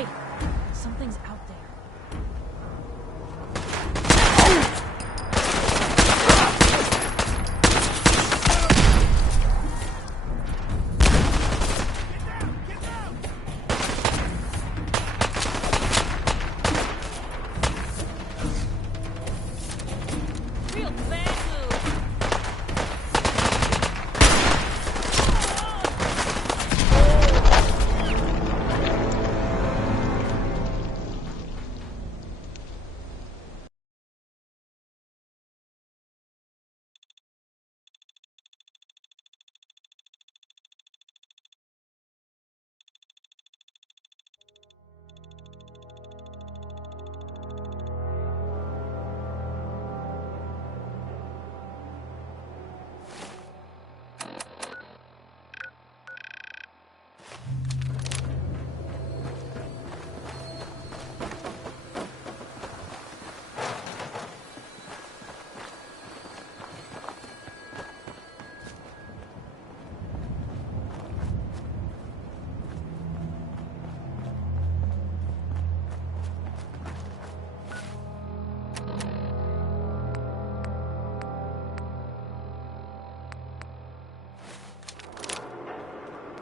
Hey, something's out there.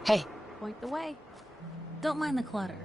Hey. Point the way. Don't mind the clutter.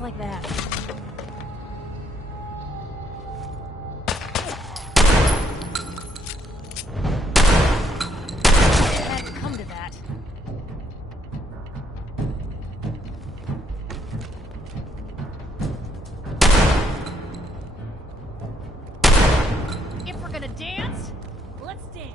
Just like that. It had to come to that. If we're gonna dance, let's dance.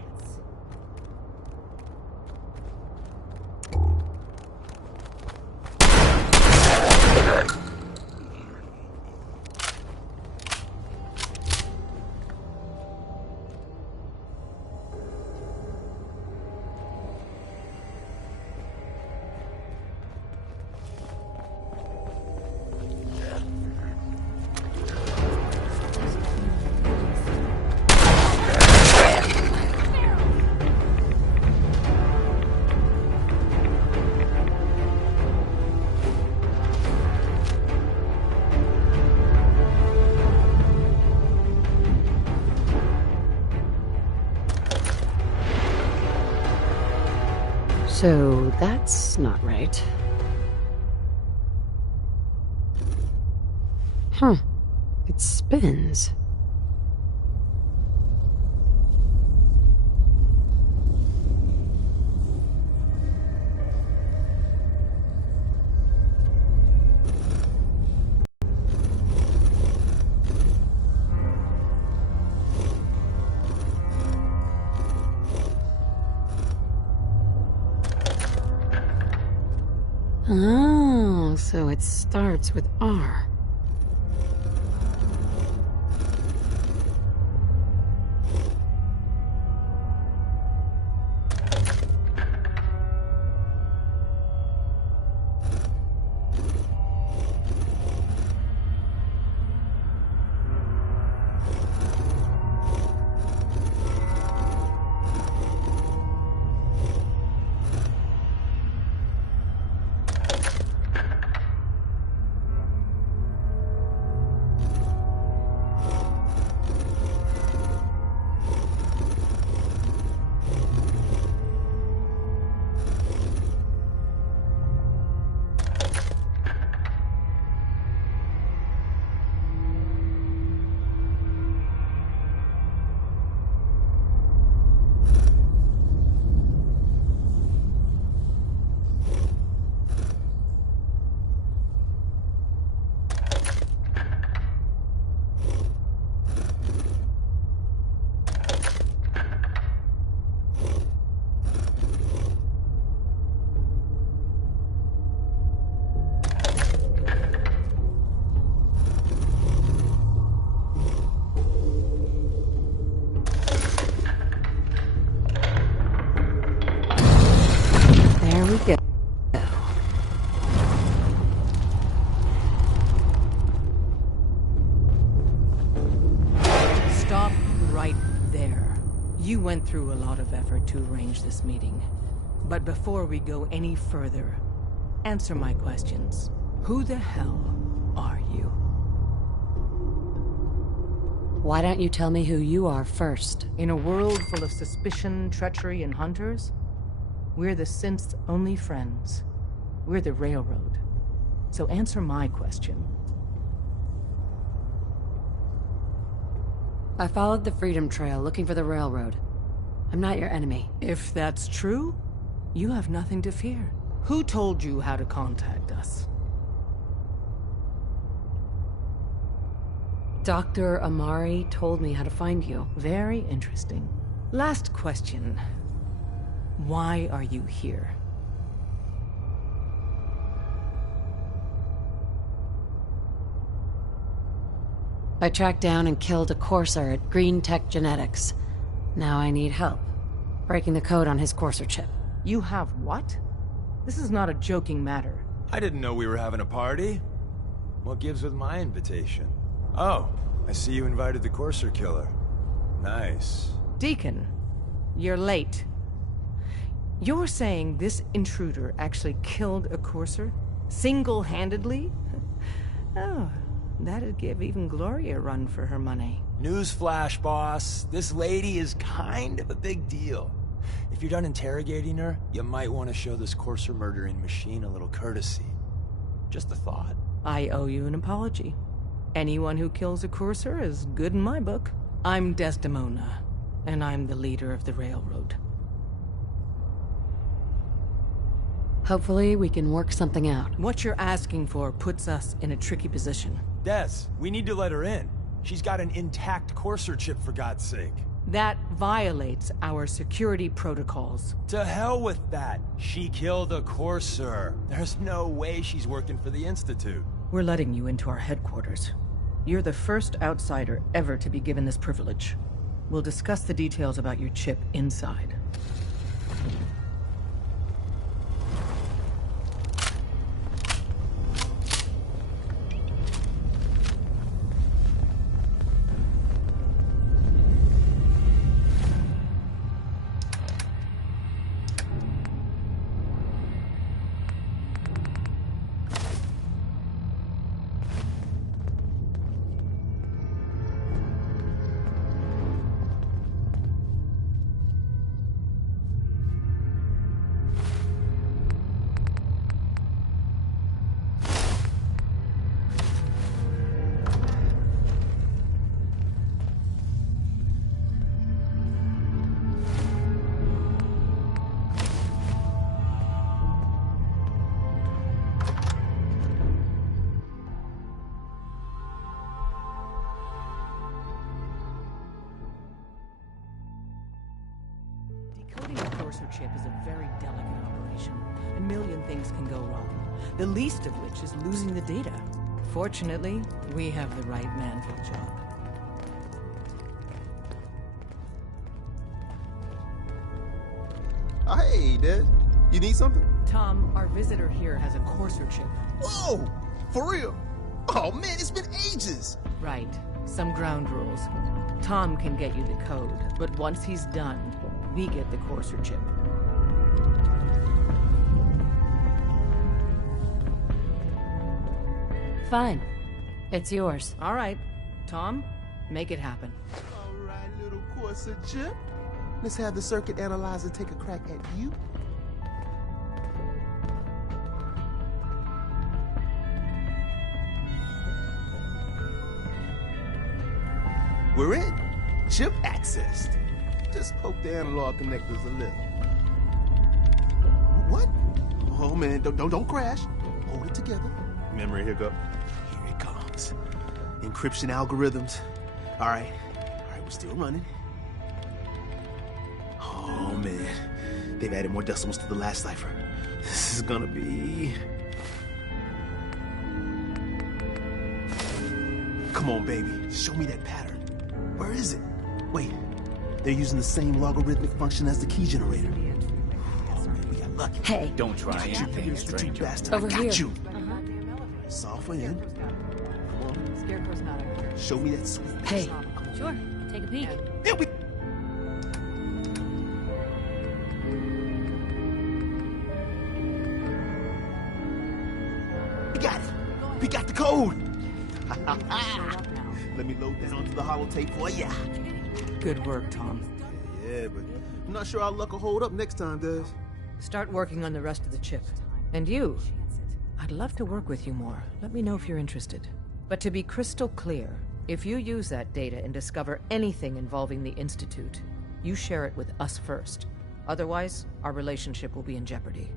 So that's not right. Huh. It spins. Oh, so it starts with R. There we go. Stop right there. You went through a lot of effort to arrange this meeting. But before we go any further, answer my questions. Who the hell are you? Why don't you tell me who you are first? In a world full of suspicion, treachery, and hunters, we're the synth's only friends. We're the Railroad. So answer my question. I followed the Freedom Trail looking for the Railroad. I'm not your enemy. If that's true, you have nothing to fear. Who told you how to contact us? Dr. Amari told me how to find you. Very interesting. Last question. Why are you here? I tracked down and killed a courser at Green Tech Genetics. Now I need help. Breaking the code on his courser chip. You have what? This is not a joking matter. I didn't know we were having a party. What gives with my invitation? Oh, I see you invited the Courser killer. Nice. Deacon, you're late. You're saying this intruder actually killed a courser? Single-handedly? Oh, that'd give even Gloria a run for her money. Newsflash, boss. This lady is kind of a big deal. If you're done interrogating her, you might want to show this Courser murdering machine a little courtesy. Just a thought. I owe you an apology. Anyone who kills a courser is good in my book. I'm Desdemona, and I'm the leader of the railroad. Hopefully, we can work something out. What you're asking for puts us in a tricky position. Des, we need to let her in. She's got an intact Courser chip, for God's sake. That violates our security protocols. To hell with that. She killed a Courser. There's no way she's working for the Institute. We're letting you into our headquarters. You're the first outsider ever to be given this privilege. We'll discuss the details about your chip inside. Decoding a Courser chip is a very delicate operation. A million things can go wrong, the least of which is losing the data. Fortunately, we have the right man for the job. Oh, hey, Des. You need something? Tom, our visitor here has a Courser chip. Whoa! For real? Oh, man, it's been ages! Right. Some ground rules. Tom can get you the code, but once he's done, we get the Courser chip. Fine. It's yours. All right. Tom, make it happen. All right, little Courser chip. Let's have the circuit analyzer take a crack at you. We're in. Chip accessed. Just poke the analog connectors a little. What? Oh man, don't crash. Hold it together. Memory hiccup. Here it comes. Encryption algorithms. All right, we're still running. Oh man, they've added more decimals to the last cipher. This is gonna be... Come on, baby, show me that pattern. Where is it? Wait, they're using the same logarithmic function as the key generator. Oh man, we got lucky. Hey. Don't try anything, stranger. Bastard. Over I got here. you. Soft in. Come on, Scarecrow's not over here. show me that sweet. Hey. Sure, take a peek. Here we... We got it. We got the code. Let me load that onto the holotape for ya. Good work, Tom. Yeah, but I'm not sure our luck will hold up next time, Des. Start working on the rest of the chip. And you, I'd love to work with you more. Let me know if you're interested. But to be crystal clear, if you use that data and discover anything involving the Institute, you share it with us first. Otherwise, our relationship will be in jeopardy.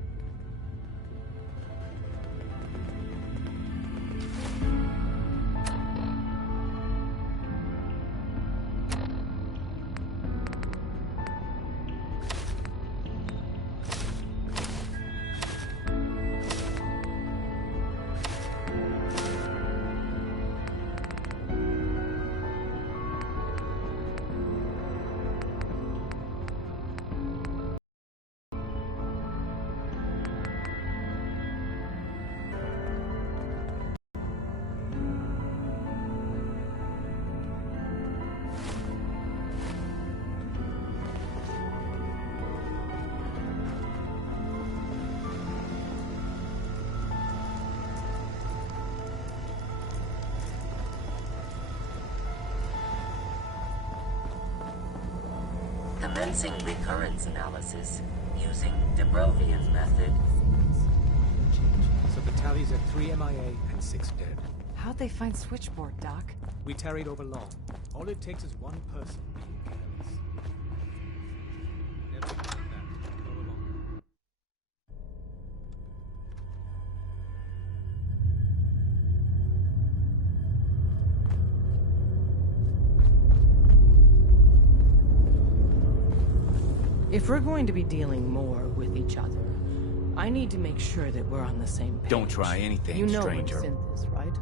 Commencing recurrence analysis using de Brovian method. So the tallies at 3 MIA and 6 dead. How'd they find Switchboard, Doc? We tarried over long. All it takes is one person being careless. Never mind that. Go along. If we're going to be dealing more with each other, I need to make sure that we're on the same page. Don't try anything, you know stranger. what synth is, right?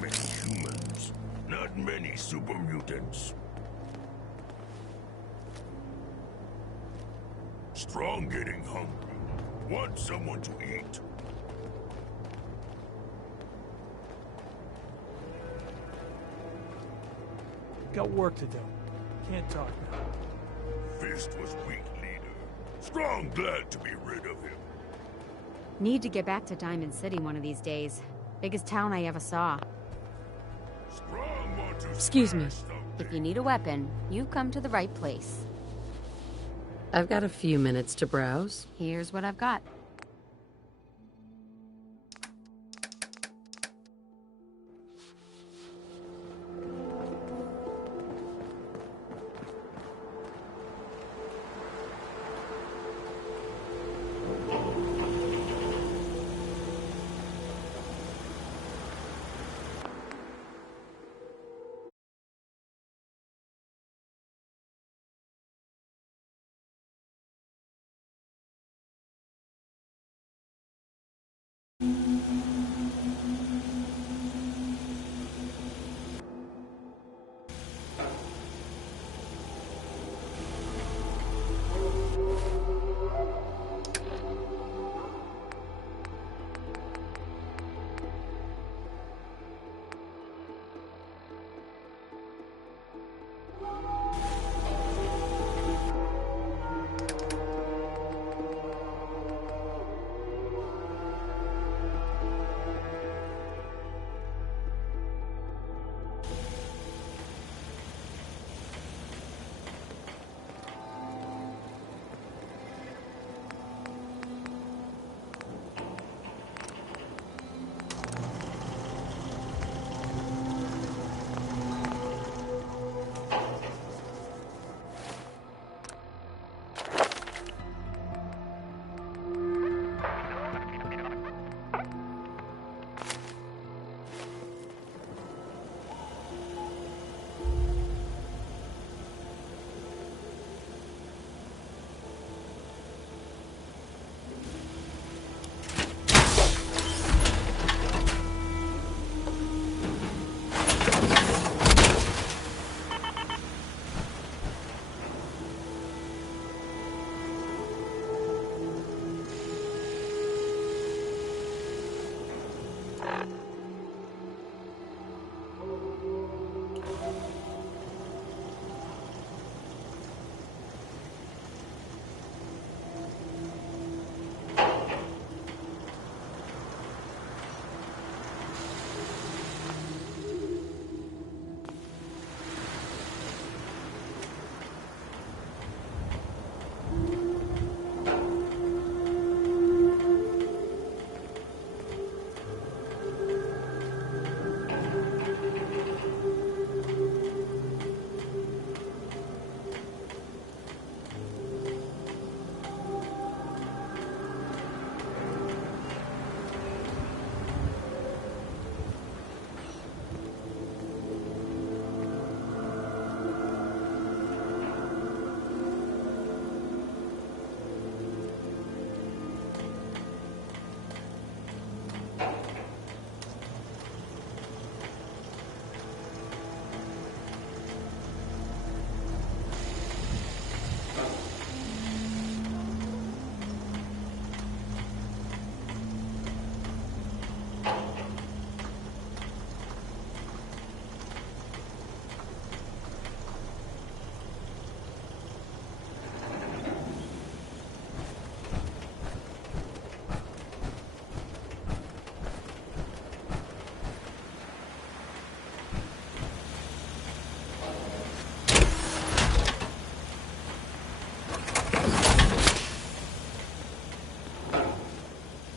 many humans. Not many super mutants. Strong getting hungry. Want someone to eat. Got work to do. Can't talk now. Fist was weak leader. Strong glad to be rid of him. Need to get back to Diamond City one of these days. Biggest town I ever saw. Strong want to Excuse me. smash something. If you need a weapon, you've come to the right place. I've got a few minutes to browse. Here's what I've got.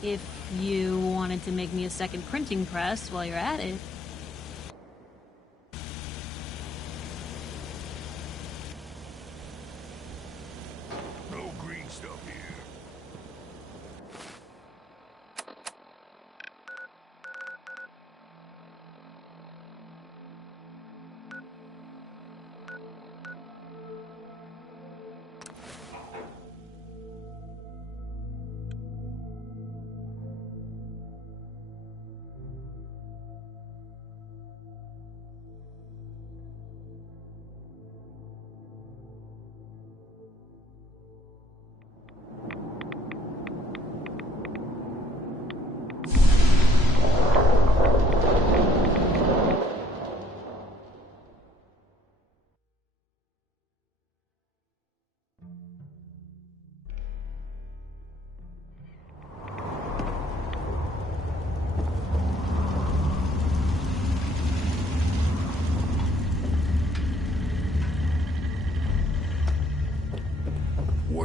If you wanted to make me a second printing press while you're at it. No green stuff here.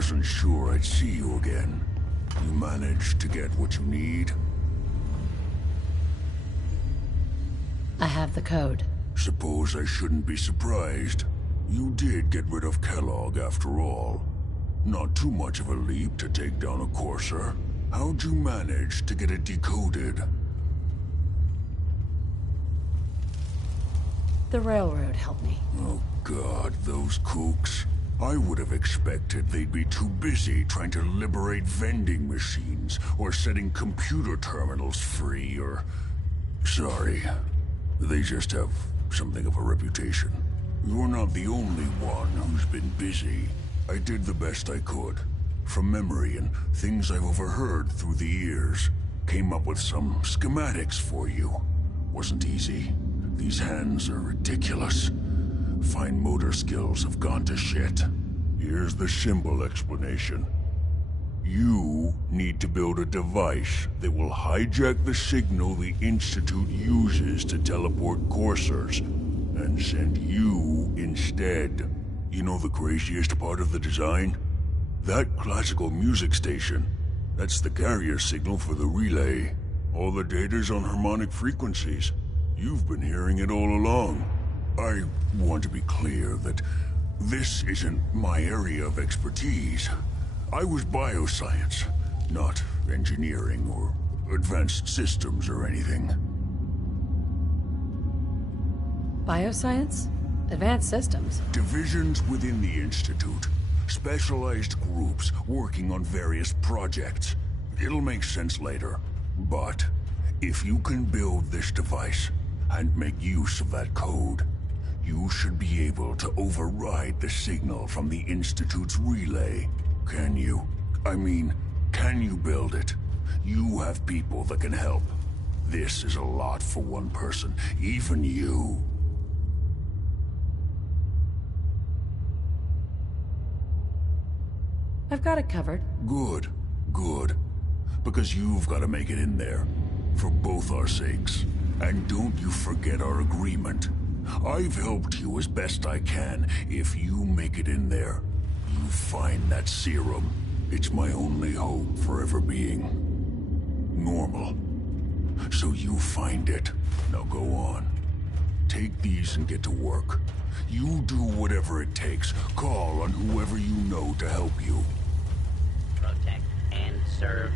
wasn't sure I'd see you again. You managed to get what you need? I have the code. Suppose I shouldn't be surprised. You did get rid of Kellogg after all. Not too much of a leap to take down a Courser. How'd you manage to get it decoded? The railroad helped me. Oh God, those kooks. I would have expected they'd be too busy trying to liberate vending machines or setting computer terminals free or... Sorry. They just have something of a reputation. You're not the only one who's been busy. I did the best I could. From memory and things I've overheard through the years. Came up with some schematics for you. Wasn't easy. These hands are ridiculous. Fine motor skills have gone to shit. Here's the simple explanation. You need to build a device that will hijack the signal the Institute uses to teleport coursers, and send you instead. You know the craziest part of the design? That classical music station. That's the carrier signal for the relay. All the data's on harmonic frequencies. You've been hearing it all along. I want to be clear that this isn't my area of expertise. I was bioscience, not engineering or advanced systems or anything. Bioscience? Advanced systems? Divisions within the Institute. Specialized groups working on various projects. It'll make sense later. But if you can build this device and make use of that code, you should be able to override the signal from the Institute's relay. Can you? I mean, can you build it? You have people that can help. This is a lot for one person, even you. I've got it covered. Good, good. Because you've got to make it in there. For both our sakes. And don't you forget our agreement. I've helped you as best I can. If you make it in there, you find that serum. It's my only hope for ever being normal. So you find it. Now go on. Take these and get to work. You do whatever it takes. Call on whoever you know to help you. Protect and serve.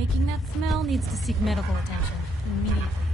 making that smell needs to seek medical attention immediately.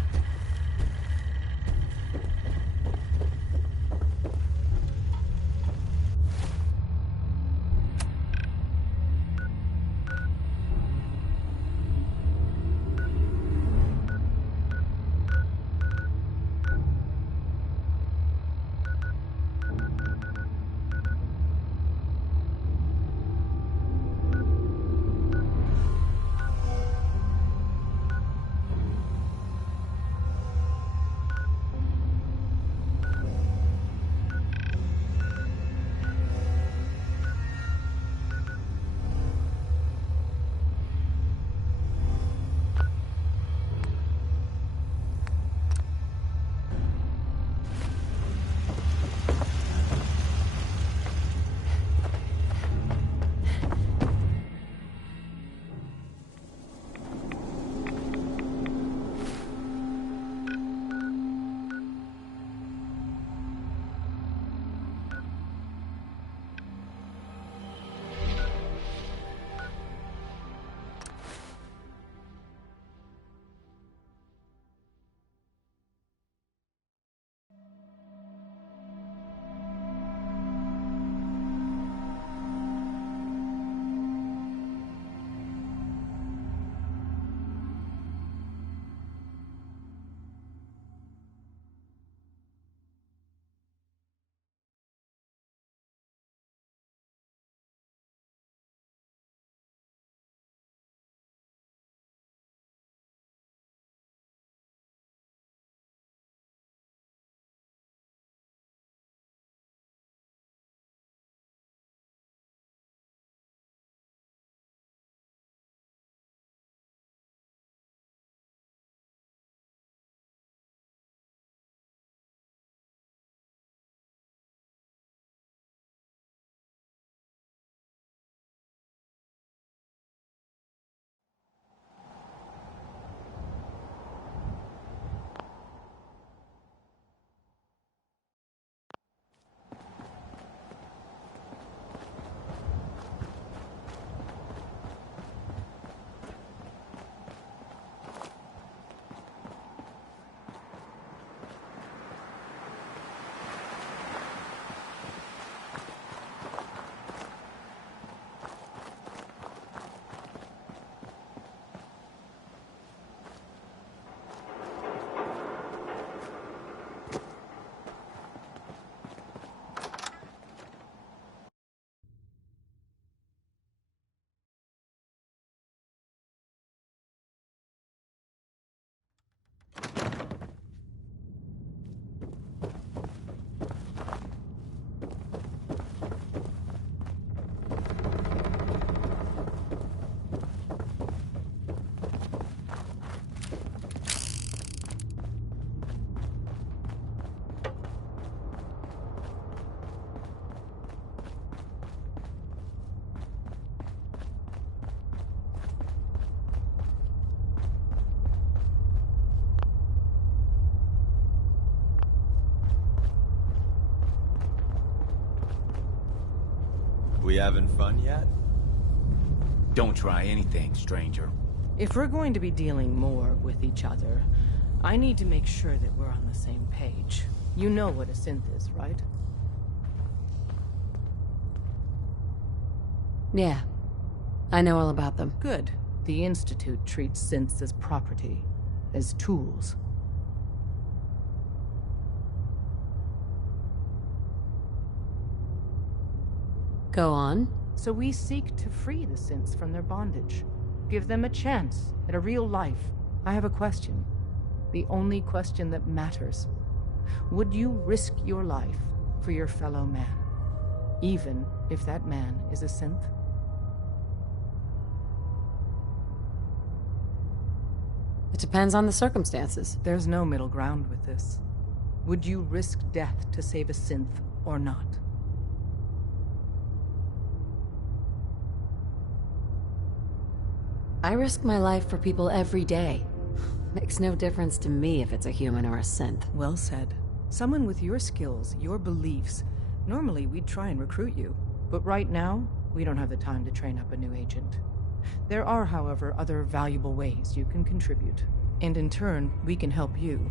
We having fun yet? Don't try anything, stranger. If we're going to be dealing more with each other, I need to make sure that we're on the same page. You know what a synth is, right? Yeah. I know all about them. Good. The Institute treats synths as property, as tools. Go on. So we seek to free the synths from their bondage. Give them a chance at a real life. I have a question. The only question that matters. Would you risk your life for your fellow man? Even if that man is a synth? It depends on the circumstances. There's no middle ground with this. Would you risk death to save a synth or not? I risk my life for people every day. Makes no difference to me if it's a human or a synth. Well said. Someone with your skills, your beliefs. Normally, we'd try and recruit you. But right now, we don't have the time to train up a new agent. There are, however, other valuable ways you can contribute. And in turn, we can help you.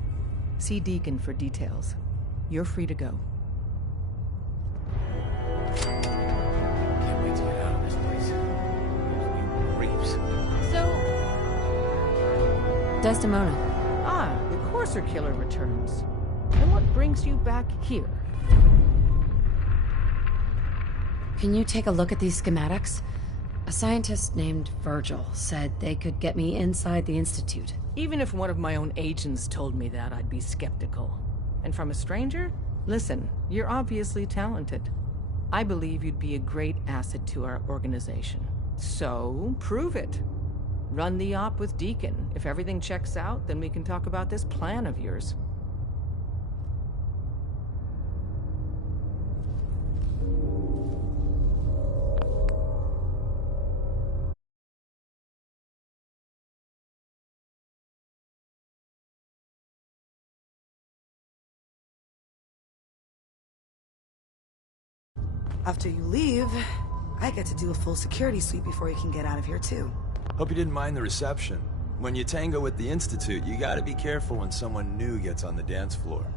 See Deacon for details. You're free to go. Can't wait to get out of this place. Those creeps. So, Desdemona. Ah, the Courser Killer returns. And what brings you back here? Can you take a look at these schematics? A scientist named Virgil said they could get me inside the Institute. Even if one of my own agents told me that, I'd be skeptical. And from a stranger? Listen, you're obviously talented. I believe you'd be a great asset to our organization. So, prove it. Run the op with Deacon. If everything checks out, then we can talk about this plan of yours. After you leave, I get to do a full security sweep before you can get out of here, too. Hope you didn't mind the reception. When you tango with the Institute, you gotta be careful when someone new gets on the dance floor.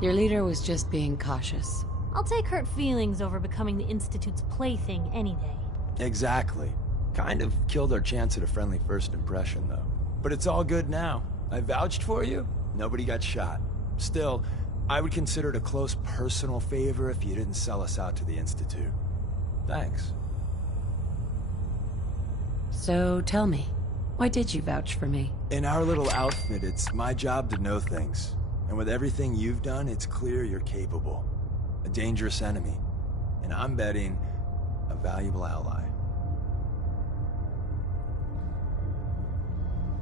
Your leader was just being cautious. I'll take hurt feelings over becoming the Institute's plaything any day. Exactly. Kind of killed our chance at a friendly first impression, though. But it's all good now. I vouched for you. Nobody got shot. Still, I would consider it a close personal favor if you didn't sell us out to the Institute. Thanks. So tell me, why did you vouch for me? In our little outfit, it's my job to know things. And with everything you've done, it's clear you're capable. A dangerous enemy. And I'm betting, a valuable ally.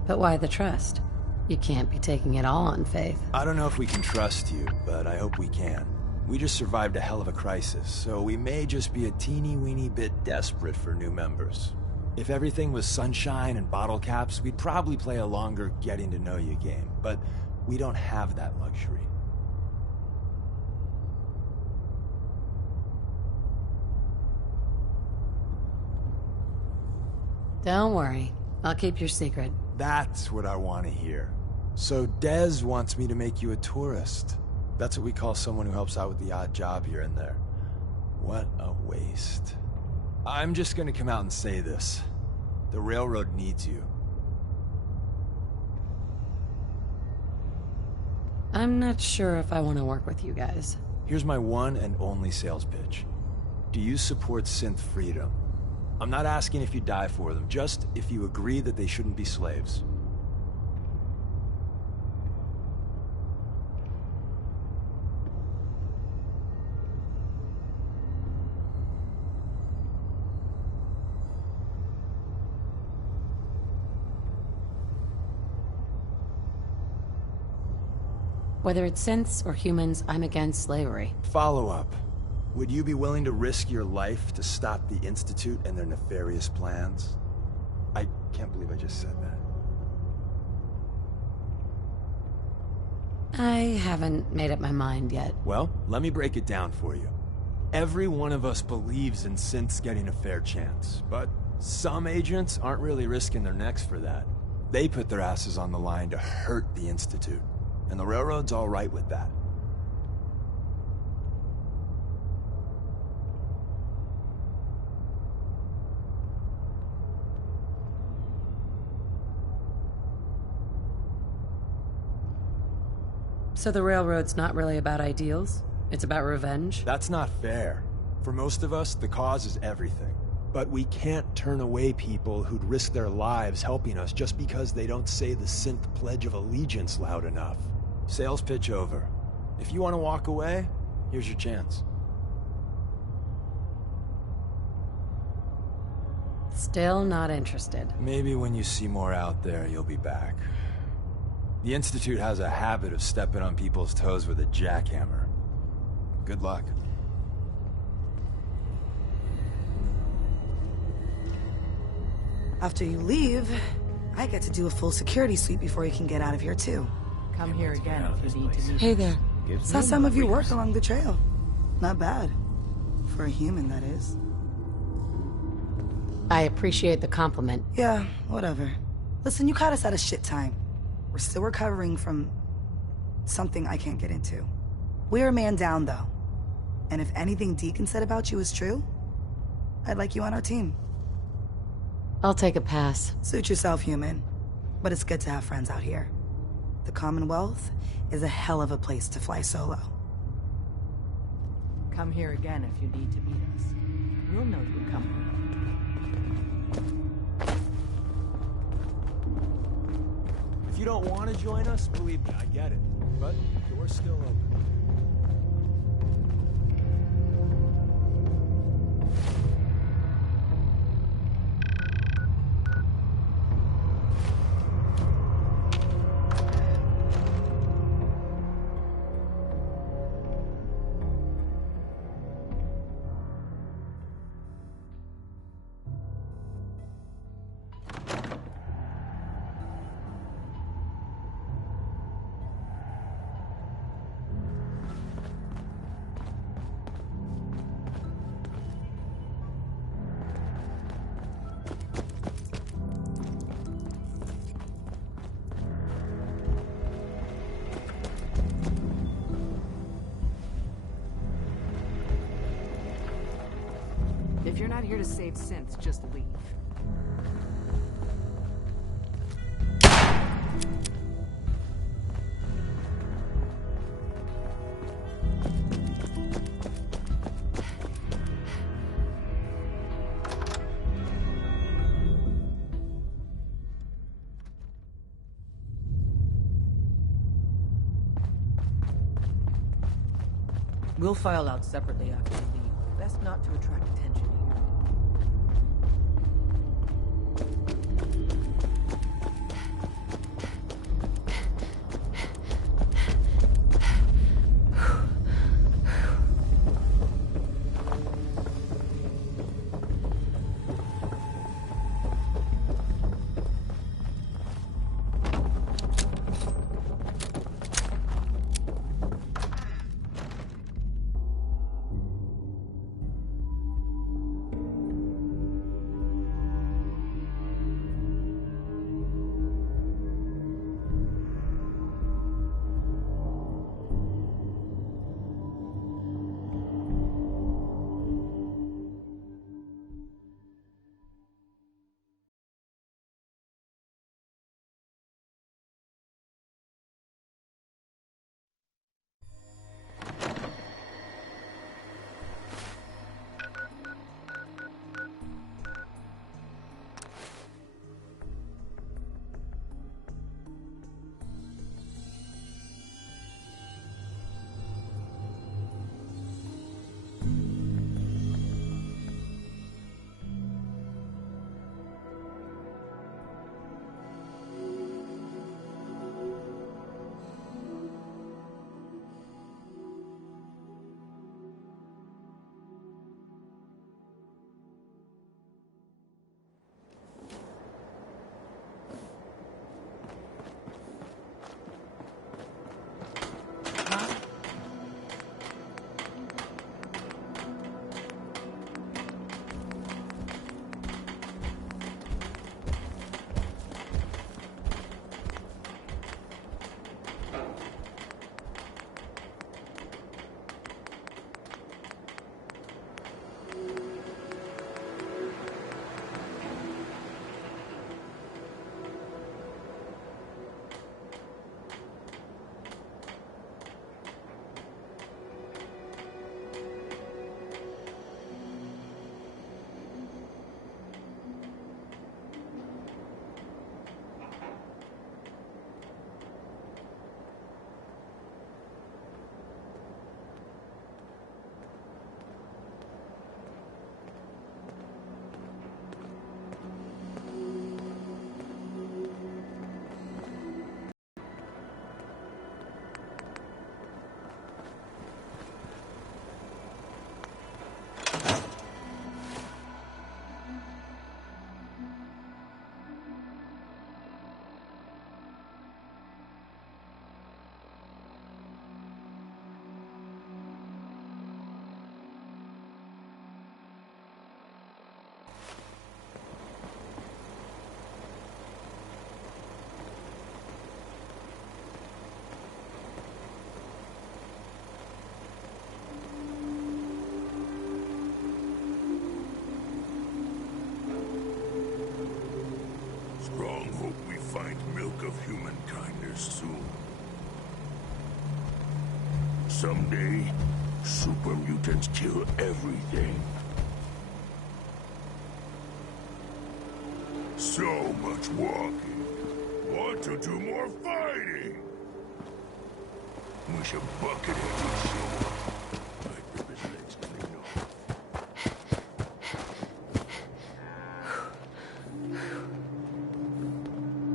But why the trust? You can't be taking it all on faith. I don't know if we can trust you, but I hope we can. We just survived a hell of a crisis, so we may just be a teeny-weeny bit desperate for new members. If everything was sunshine and bottle caps, we'd probably play a longer getting-to-know-you game, but we don't have that luxury. Don't worry, I'll keep your secret. That's what I want to hear. So Dez wants me to make you a tourist. That's what we call someone who helps out with the odd job here and there. What a waste. I'm just gonna come out and say this. The Railroad needs you. I'm not sure if I want to work with you guys. Here's my one and only sales pitch. Do you support synth freedom? I'm not asking if you die for them, just if you agree that they shouldn't be slaves. Whether it's synths or humans, I'm against slavery. Follow up. Would you be willing to risk your life to stop the Institute and their nefarious plans? I can't believe I just said that. I haven't made up my mind yet. Well, let me break it down for you. Every one of us believes in synths getting a fair chance, but some agents aren't really risking their necks for that. They put their asses on the line to hurt the Institute, and the Railroad's all right with that. So the Railroad's not really about ideals? It's about revenge? That's not fair. For most of us, the cause is everything. But we can't turn away people who'd risk their lives helping us just because they don't say the synth Pledge of Allegiance loud enough. Sales pitch over. If you want to walk away, here's your chance. Still not interested. Maybe when you see more out there, you'll be back. The Institute has a habit of stepping on people's toes with a jackhammer. Good luck. After you leave, I get to do a full security sweep before you can get out of here, too. Come here again if you need to meet. Hey there. Saw some of you work along the trail. Not bad. For a human, that is. I appreciate the compliment. Yeah, whatever. Listen, you caught us at a shit time. We're still recovering from something I can't get into. We're a man down, though. And if anything Deacon said about you is true, I'd like you on our team. I'll take a pass. Suit yourself, human. But it's good to have friends out here. The Commonwealth is a hell of a place to fly solo. Come here again if you need to meet us. We'll know you're coming. If you don't want to join us, believe me, I get it. But the door's still open. If you're not here to save synths, just leave. We'll file out separately after you leave. Best not to attract attention here. find milk of human kindness soon. Someday, super mutants kill everything. So much walking. Want to do more fighting? Wish a bucket would show up. I'd rip his legs clean off.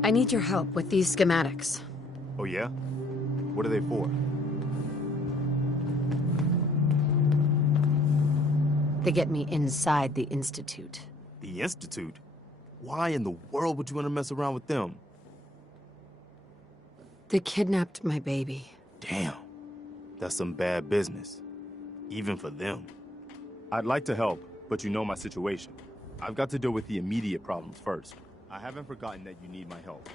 I need your help with these schematics. Oh yeah? What are they for? They get me inside the Institute. The Institute? Why in the world would you want to mess around with them? They kidnapped my baby. Damn. That's some bad business. Even for them. I'd like to help, but you know my situation. I've got to deal with the immediate problems first. I haven't forgotten that you need my help.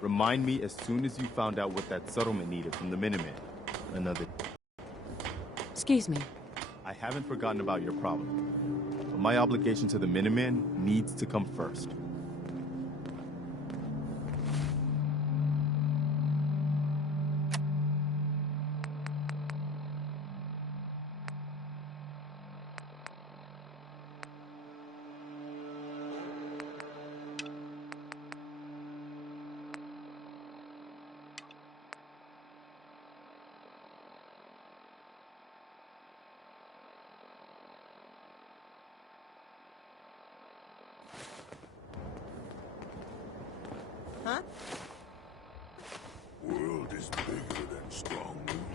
Remind me as soon as you found out what that settlement needed from the Minutemen. Excuse me. I haven't forgotten about your problem. But my obligation to the Minutemen needs to come first. Huh? World is bigger than strong rule.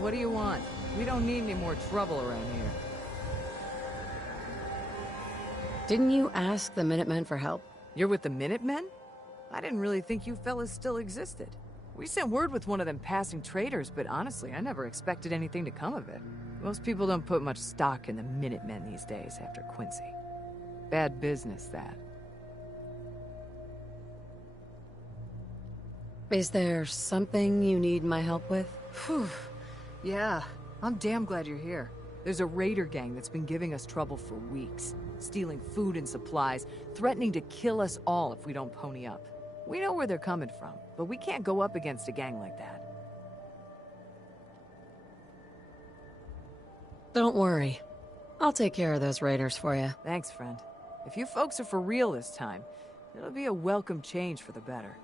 What do you want? We don't need any more trouble around here. Didn't you ask the Minutemen for help? You're with the Minutemen? I didn't really think you fellas still existed. We sent word with one of them passing traders, but honestly, I never expected anything to come of it. Most people don't put much stock in the Minutemen these days after Quincy. Bad business, that. Is there something you need my help with? Phew. Yeah, I'm damn glad you're here. There's a raider gang that's been giving us trouble for weeks. Stealing food and supplies, threatening to kill us all if we don't pony up. We know where they're coming from, but we can't go up against a gang like that. Don't worry. I'll take care of those raiders for you. Thanks, friend. If you folks are for real this time, it'll be a welcome change for the better.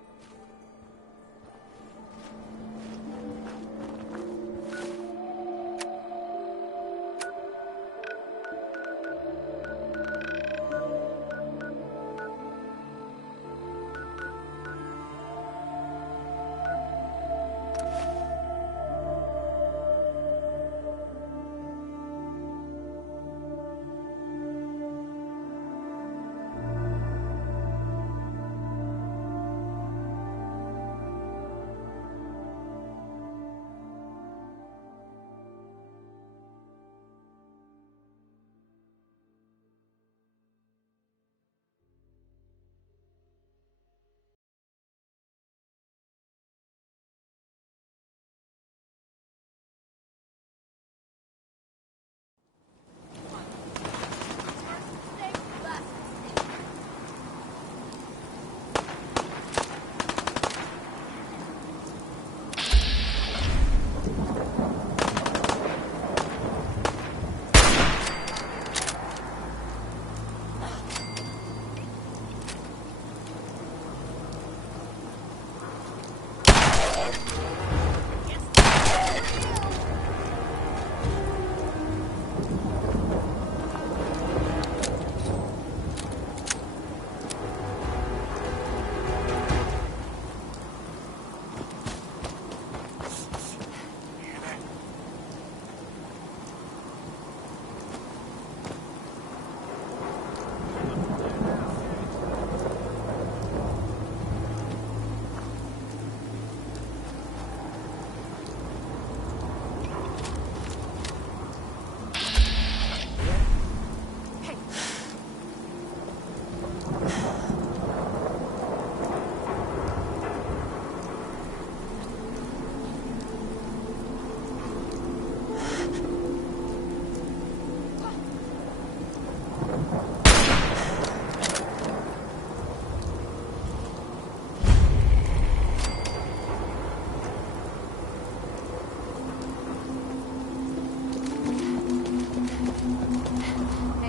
Hey,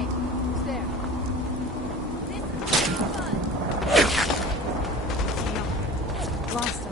who's there? Lost him.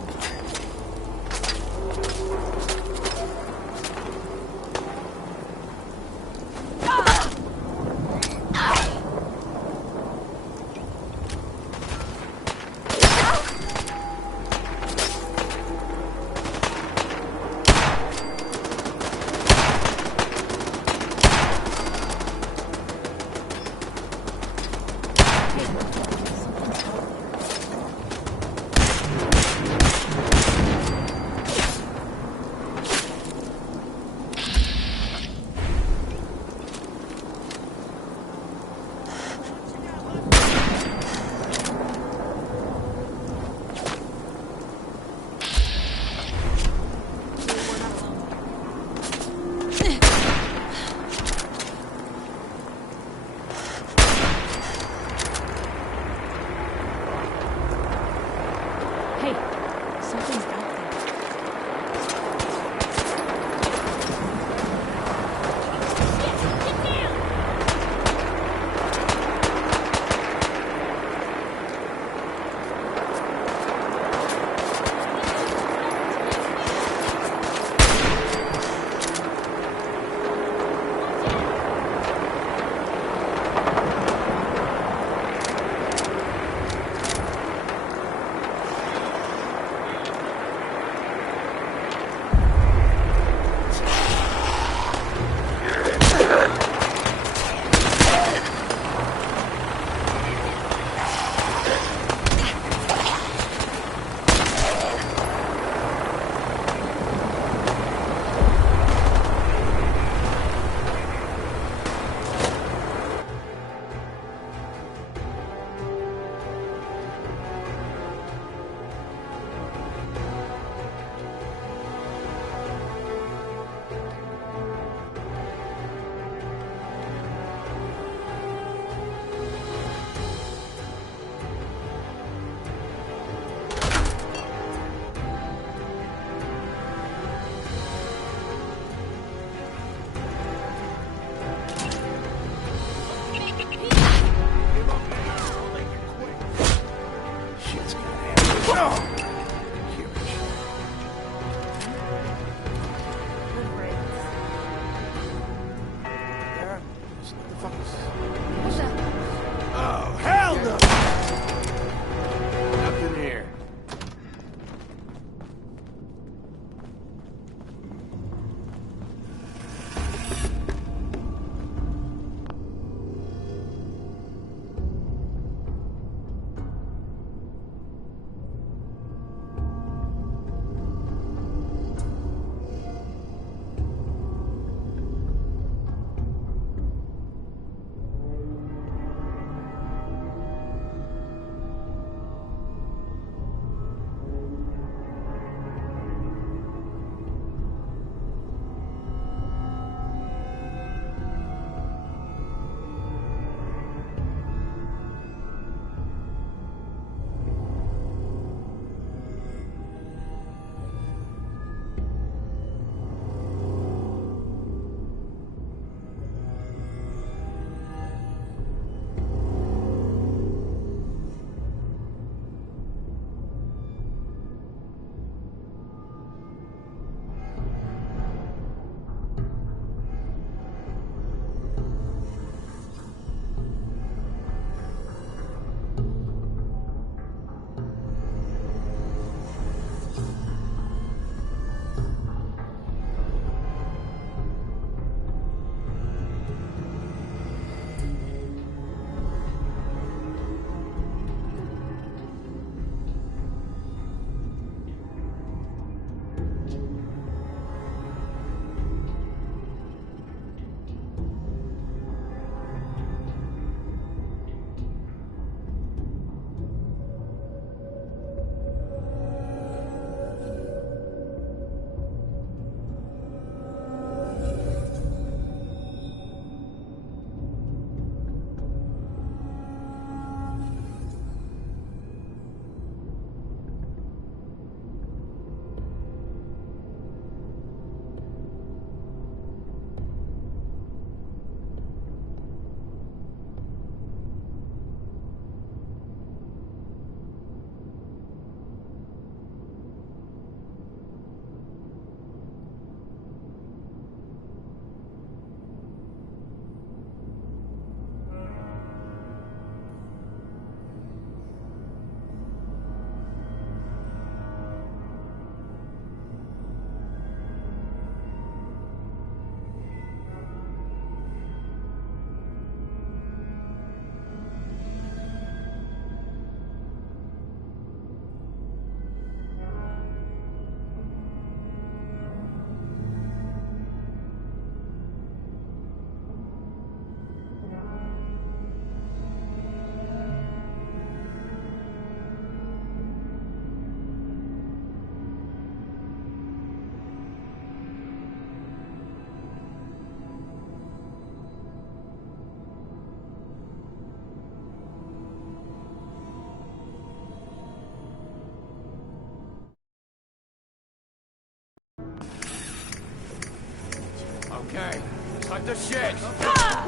the shit!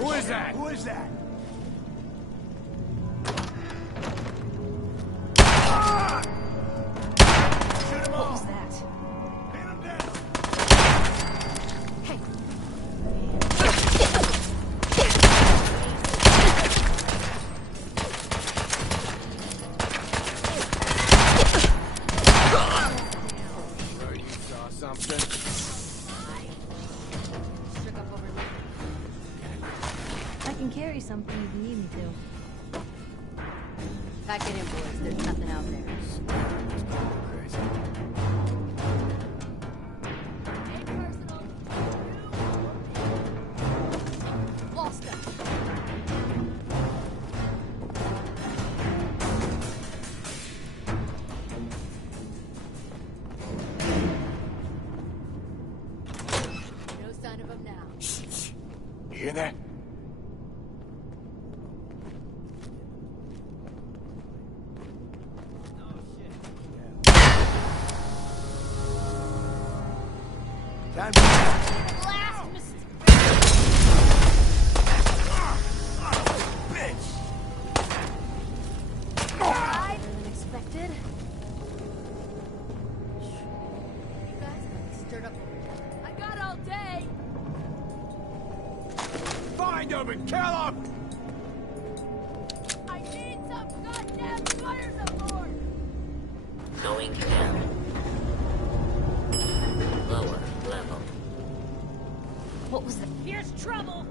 Who is that? Who is that? What was that? I can carry something if you need me to. Pack it in, boys. There's nothing out there. Lost them. No sign of them now. You hear that? Time Blast, Mr. bitch! Better than expected. You guys are getting stirred up over here. I got all day. Find him and kill him! I need some goddamn fire support. Going down. Lower level. What was that? Here's trouble!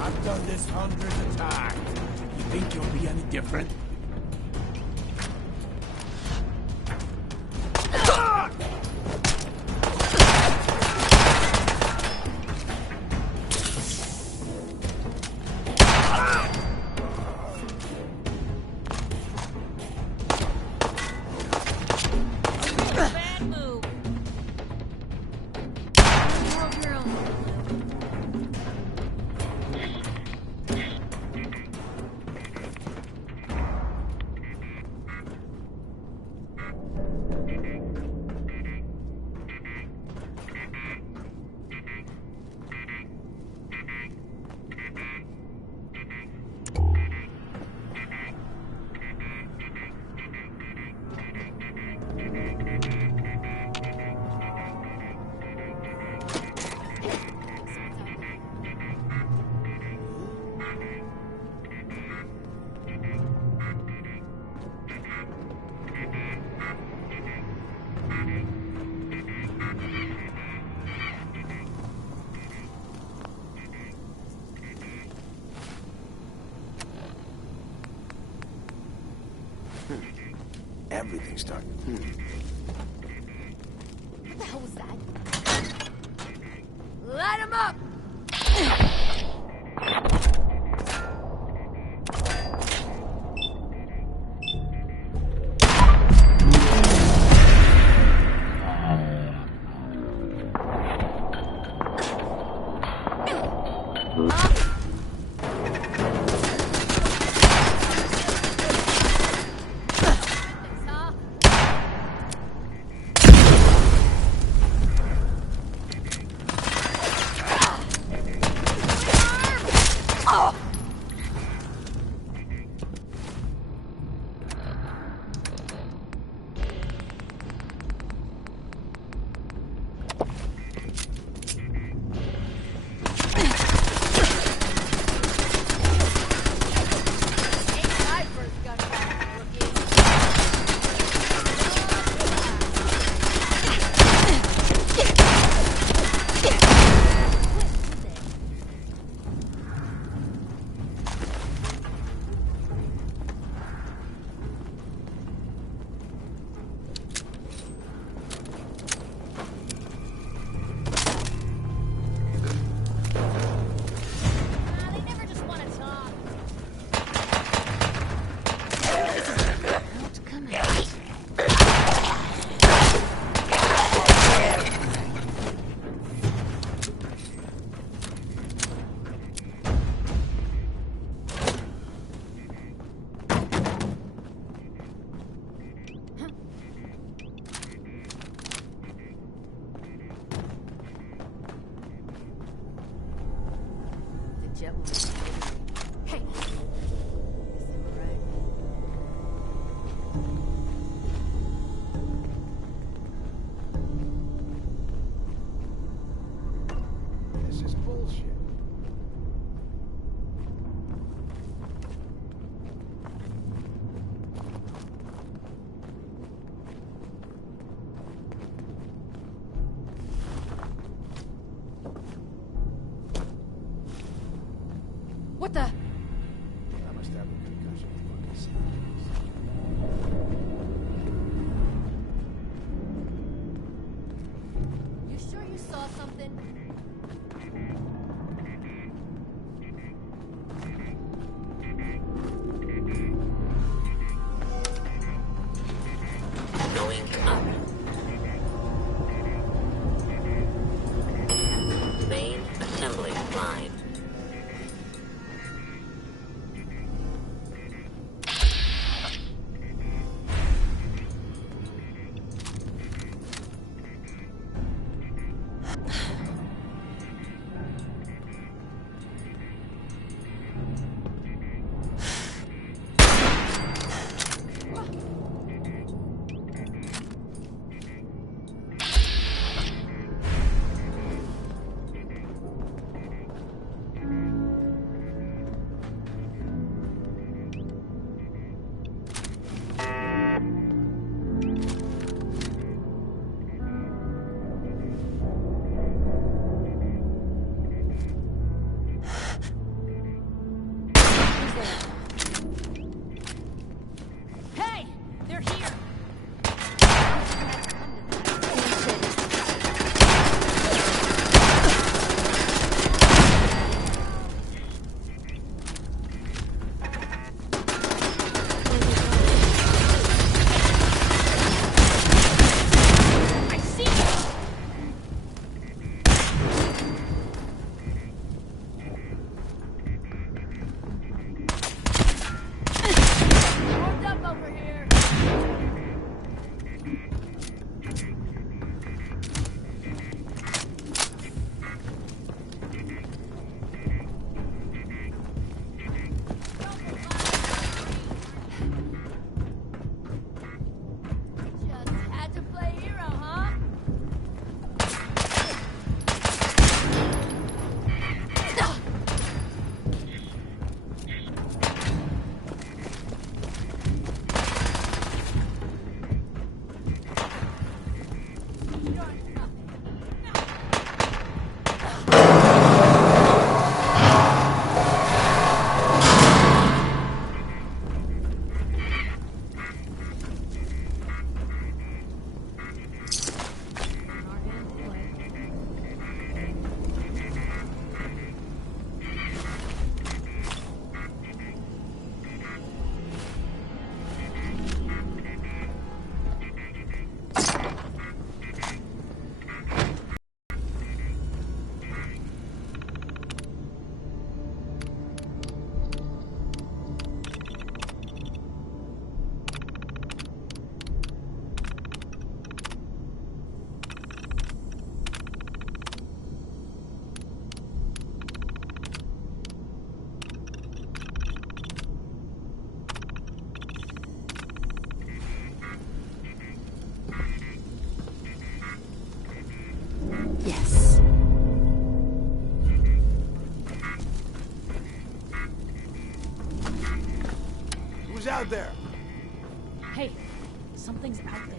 I've done this hundreds of times. You think you'll be any different? Bad move. More of your own. Everything's starting. What the hell was that? Light him up! get one. Hey! This is bullshit. What the? I must have a concussion. Fucking serious. You sure you saw something? Going up. Main assembly line. Hey! They're here! I see you! Warmed up over here! Just had to play hero, huh? Yes. Who's out there? Hey, something's out there.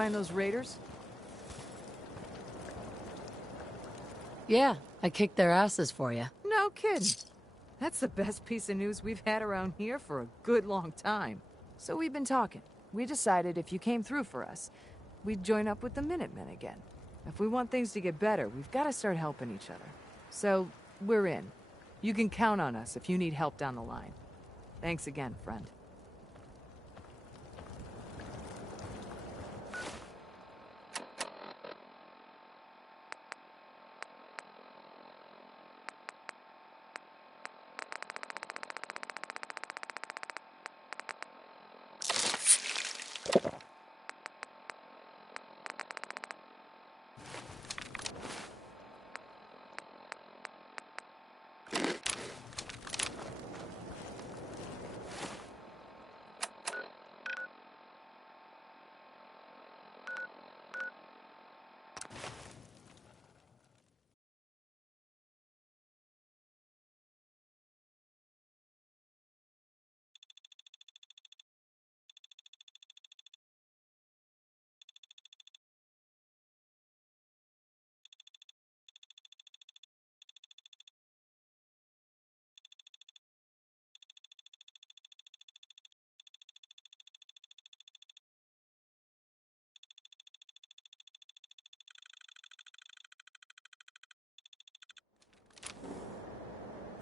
find those raiders? Yeah, I kicked their asses for you. No kidding. That's the best piece of news we've had around here for a good long time. So we've been talking. We decided if you came through for us, we'd join up with the Minutemen again. If we want things to get better, we've got to start helping each other. So, we're in. You can count on us if you need help down the line. Thanks again, friend.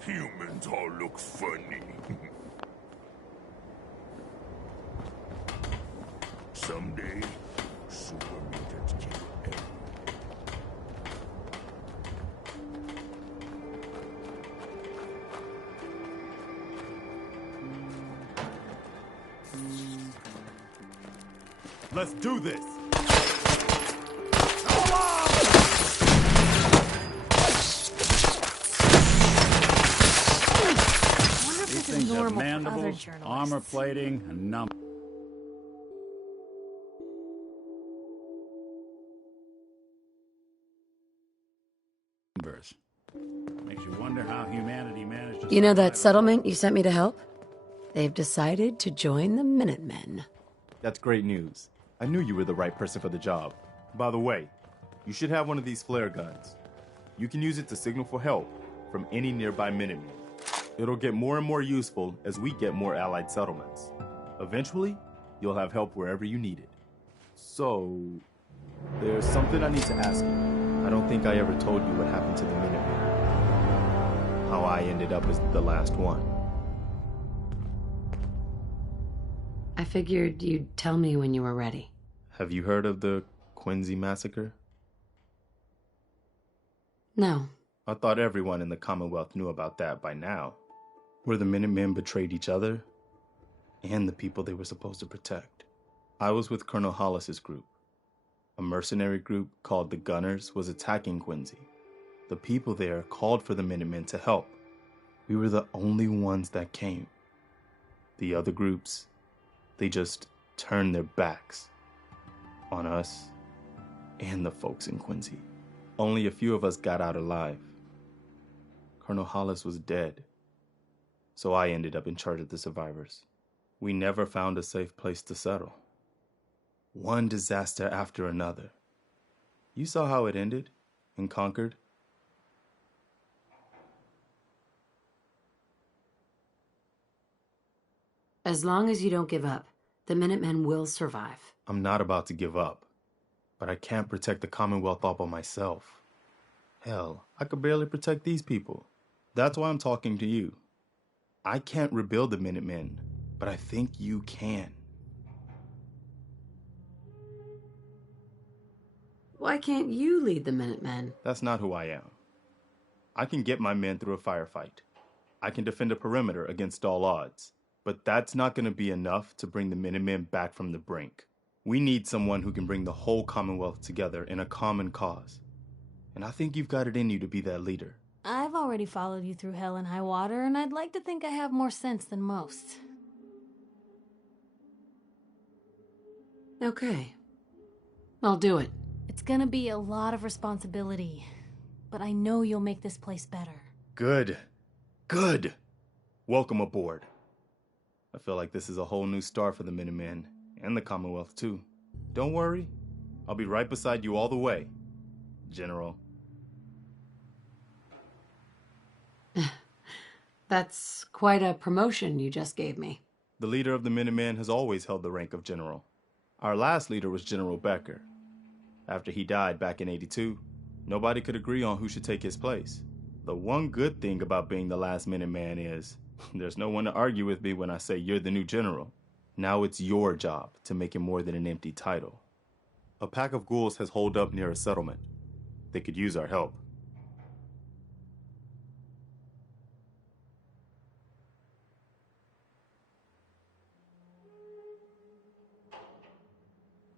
Humans all look funny. Someday, super mutants kill everyone. Let's do this! These things have mandibles, armor plating, and numbers. Makes you wonder how humanity managed to You know that survive. settlement you sent me to help? They've decided to join the Minutemen. That's great news. I knew you were the right person for the job. By the way, you should have one of these flare guns. You can use it to signal for help from any nearby Minutemen. It'll get more and more useful as we get more allied settlements. Eventually, you'll have help wherever you need it. So, there's something I need to ask you. I don't think I ever told you what happened to the Minutemen. How I ended up as the last one. I figured you'd tell me when you were ready. Have you heard of the Quincy Massacre? No. I thought everyone in the Commonwealth knew about that by now. Where the Minutemen betrayed each other and the people they were supposed to protect. I was with Colonel Hollis's group. A mercenary group called the Gunners was attacking Quincy. The people there called for the Minutemen to help. We were the only ones that came. The other groups, they just turned their backs on us and the folks in Quincy. Only a few of us got out alive. Colonel Hollis was dead, so I ended up in charge of the survivors. We never found a safe place to settle. One disaster after another. You saw how it ended in Concord. As long as you don't give up, the Minutemen will survive. I'm not about to give up, but I can't protect the Commonwealth all by myself. Hell, I could barely protect these people. That's why I'm talking to you. I can't rebuild the Minutemen, but I think you can. Why can't you lead the Minutemen? That's not who I am. I can get my men through a firefight. I can defend a perimeter against all odds. But that's not going to be enough to bring the Minutemen back from the brink. We need someone who can bring the whole Commonwealth together in a common cause. And I think you've got it in you to be that leader. I've already followed you through hell and high water, and I'd like to think I have more sense than most. Okay. I'll do it. It's gonna be a lot of responsibility, but I know you'll make this place better. Good. Good. Welcome aboard. I feel like this is a whole new start for the Minutemen, and the Commonwealth too. Don't worry, I'll be right beside you all the way, General. That's quite a promotion you just gave me. The leader of the Minutemen has always held the rank of general. Our last leader was General Becker. After he died back in '82, nobody could agree on who should take his place. The one good thing about being the last Minuteman is there's no one to argue with me when I say you're the new general. Now it's your job to make it more than an empty title. A pack of ghouls has holed up near a settlement. They could use our help.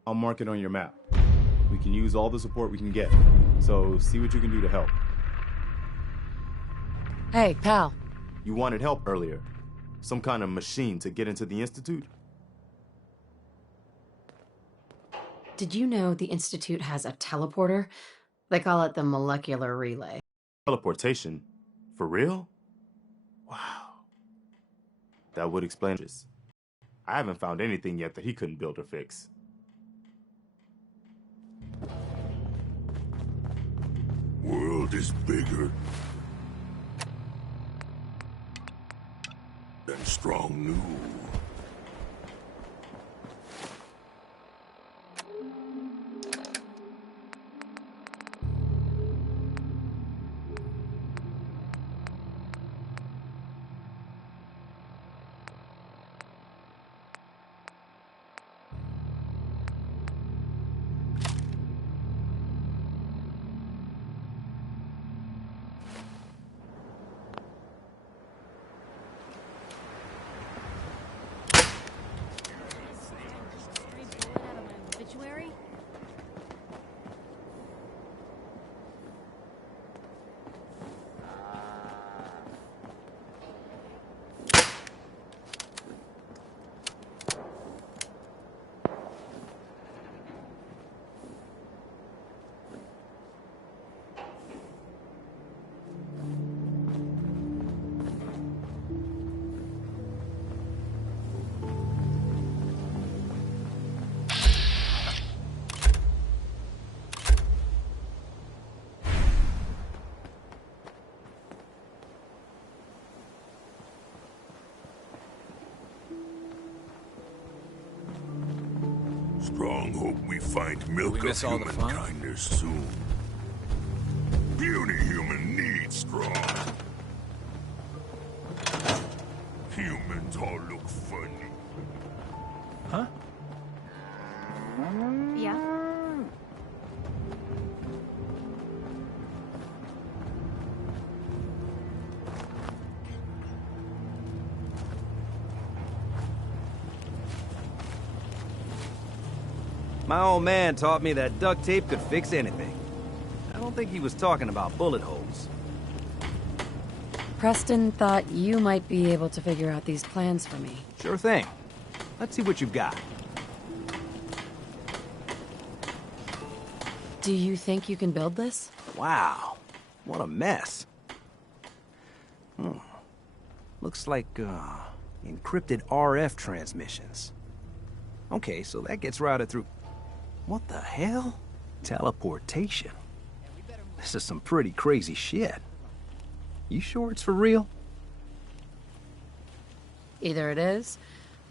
I'll mark it on your map. We can use all the support we can get, so see what you can do to help. Hey, pal. You wanted help earlier. Some kind of machine to get into the Institute? Did you know the Institute has a teleporter? They call it the molecular relay. Teleportation? For real? Wow. That would explain this. I haven't found anything yet that he couldn't build or fix. World is bigger than Strong knew. Strong hope we find milk of human kindness soon. Puny human needs Strong. Humans all look funny. Huh? Yeah? My old man taught me that duct tape could fix anything. I don't think he was talking about bullet holes. Preston thought you might be able to figure out these plans for me. Sure thing. Let's see what you've got. Do you think you can build this? Wow. What a mess. Looks like, encrypted RF transmissions. Okay, so that gets routed through... What the hell? Teleportation. This is some pretty crazy shit. You sure it's for real? Either it is,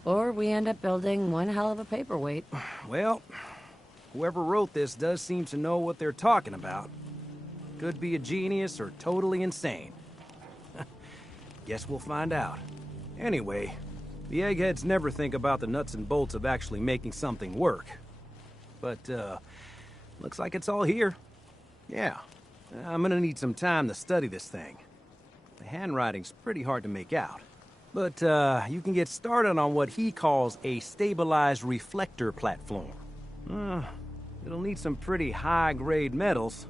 or we end up building one hell of a paperweight. Well, whoever wrote this does seem to know what they're talking about. Could be a genius or totally insane. Guess we'll find out. Anyway, the eggheads never think about the nuts and bolts of actually making something work. But, looks like it's all here. Yeah, I'm gonna need some time to study this thing. The handwriting's pretty hard to make out. But, you can get started on what he calls a stabilized reflector platform. It'll need some pretty high-grade metals,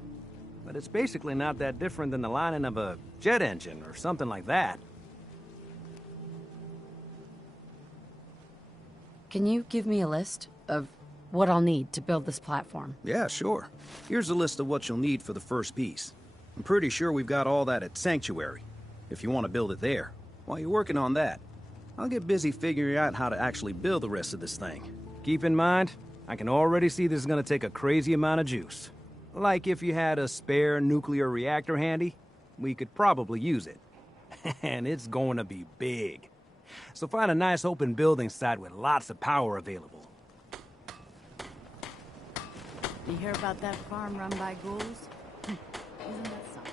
but it's basically not that different than the lining of a jet engine or something like that. Can you give me a list of what I'll need to build this platform? Yeah, sure. Here's a list of what you'll need for the first piece. I'm pretty sure we've got all that at Sanctuary, if you want to build it there. While you're working on that, I'll get busy figuring out how to actually build the rest of this thing. Keep in mind, I can already see this is gonna take a crazy amount of juice. Like if you had a spare nuclear reactor handy, we could probably use it. And it's going to be big. So find a nice open building site with lots of power available. You hear about that farm run by ghouls? Isn't that something?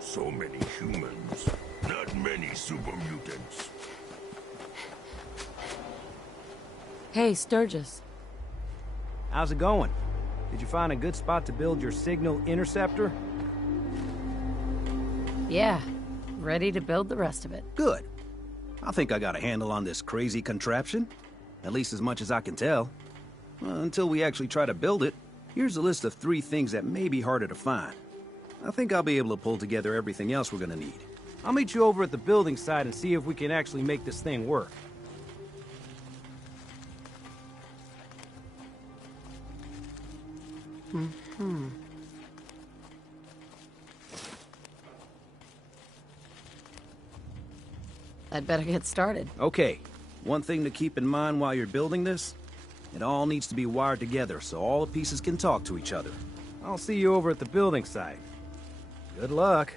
So many humans, not many super mutants. Hey, Sturgis. How's it going? Did you find a good spot to build your signal interceptor? Yeah, ready to build the rest of it. Good. I think I got a handle on this crazy contraption. At least as much as I can tell. Until we actually try to build it, here's a list of 3 things that may be harder to find. I think I'll be able to pull together everything else we're gonna need. I'll meet you over at the building site and see if we can actually make this thing work. I'd better get started. Okay. One thing to keep in mind while you're building this, it all needs to be wired together so all the pieces can talk to each other. I'll see you over at the building site. Good luck.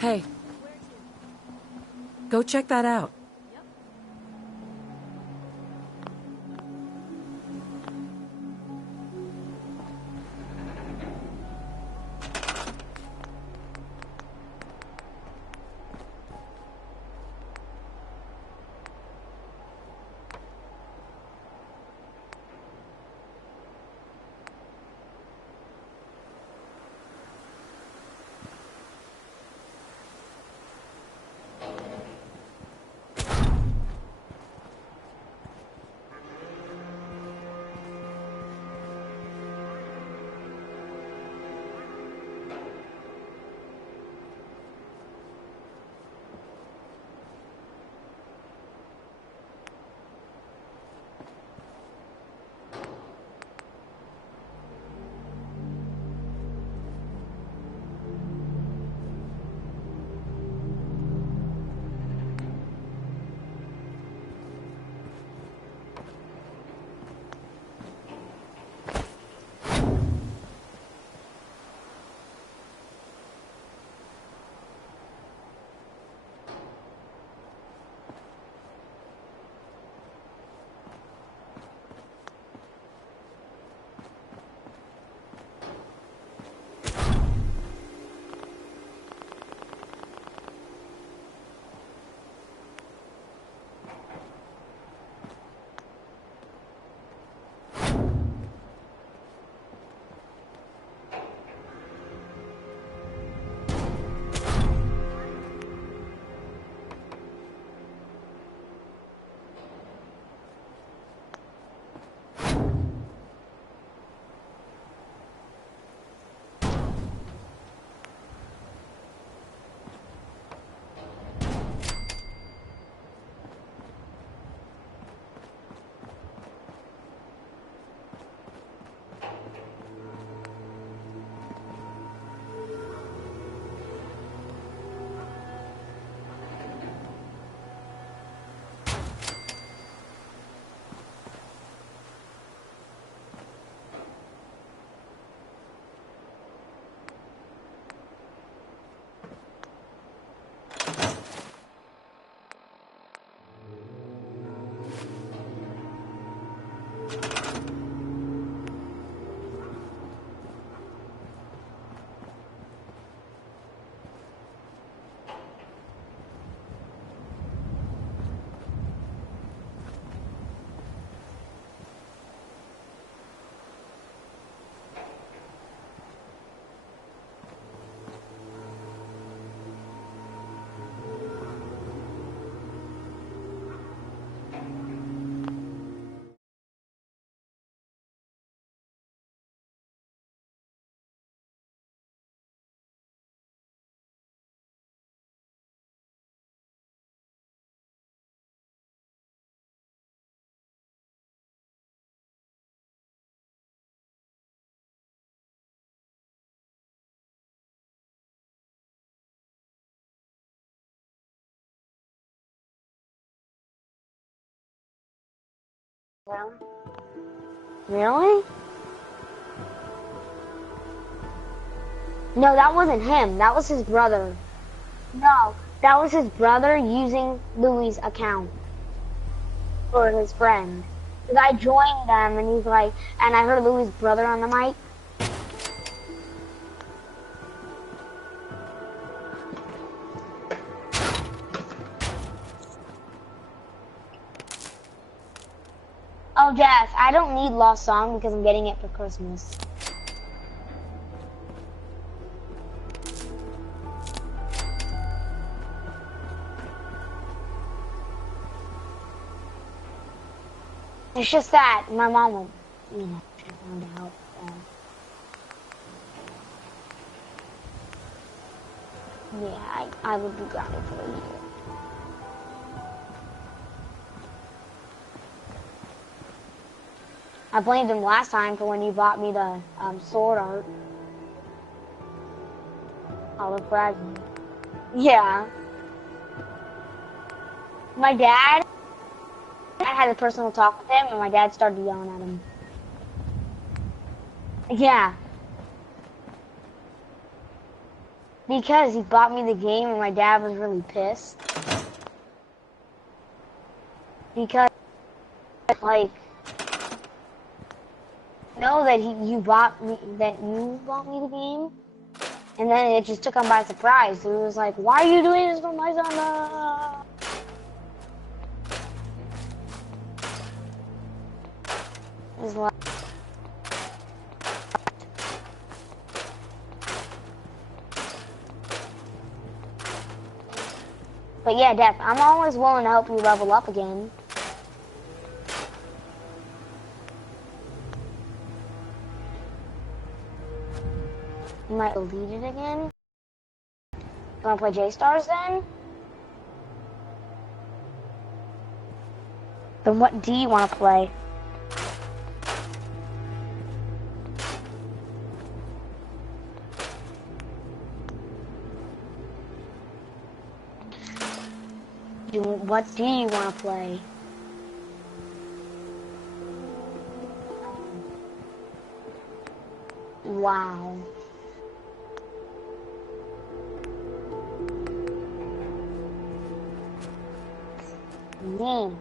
Hey. Go check that out. Really? No, that wasn't him. That was his brother. No, that was his brother using Louis' account for his friend. Because I joined them and he's like, and I heard Louis' brother on the mic. Oh, Jeff, I don't need Lost Song because I'm getting it for Christmas. It's just that my mom will, you know, she found out. Yeah, I would be grounded for a year. I blamed him last time for when you bought me the sword art. Olive Brad. Yeah. My dad, I had a personal talk with him, and my dad started yelling at him. Yeah. Because he bought me the game, and my dad was really pissed. Because, like, know that you bought me the game, and then it just took him by surprise. He was like, "Why are you doing this for my son?" It was like, but yeah, Def, I'm always willing to help you level up again. You might delete it again. You wanna play J-Stars then? Then what do you wanna play? What do you wanna play? Wow. Name.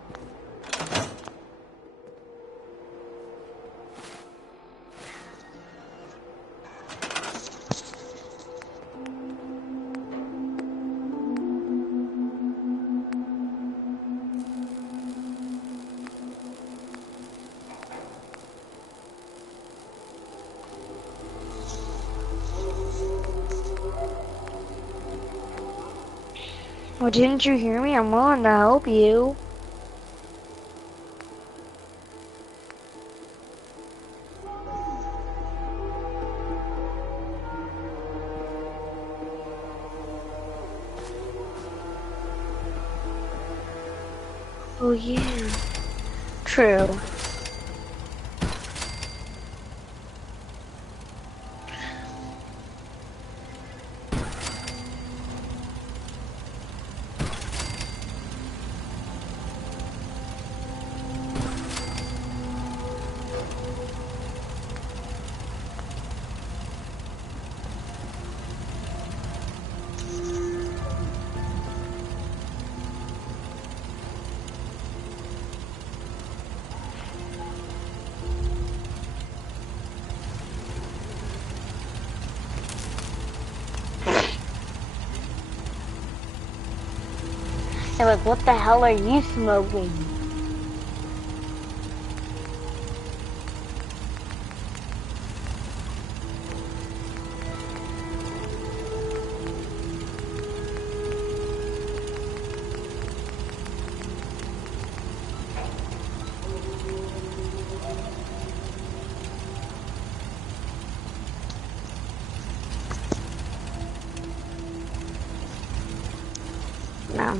Well, didn't you hear me? I'm willing to help you. Oh yeah, true. They're like, what the hell are you smoking? No.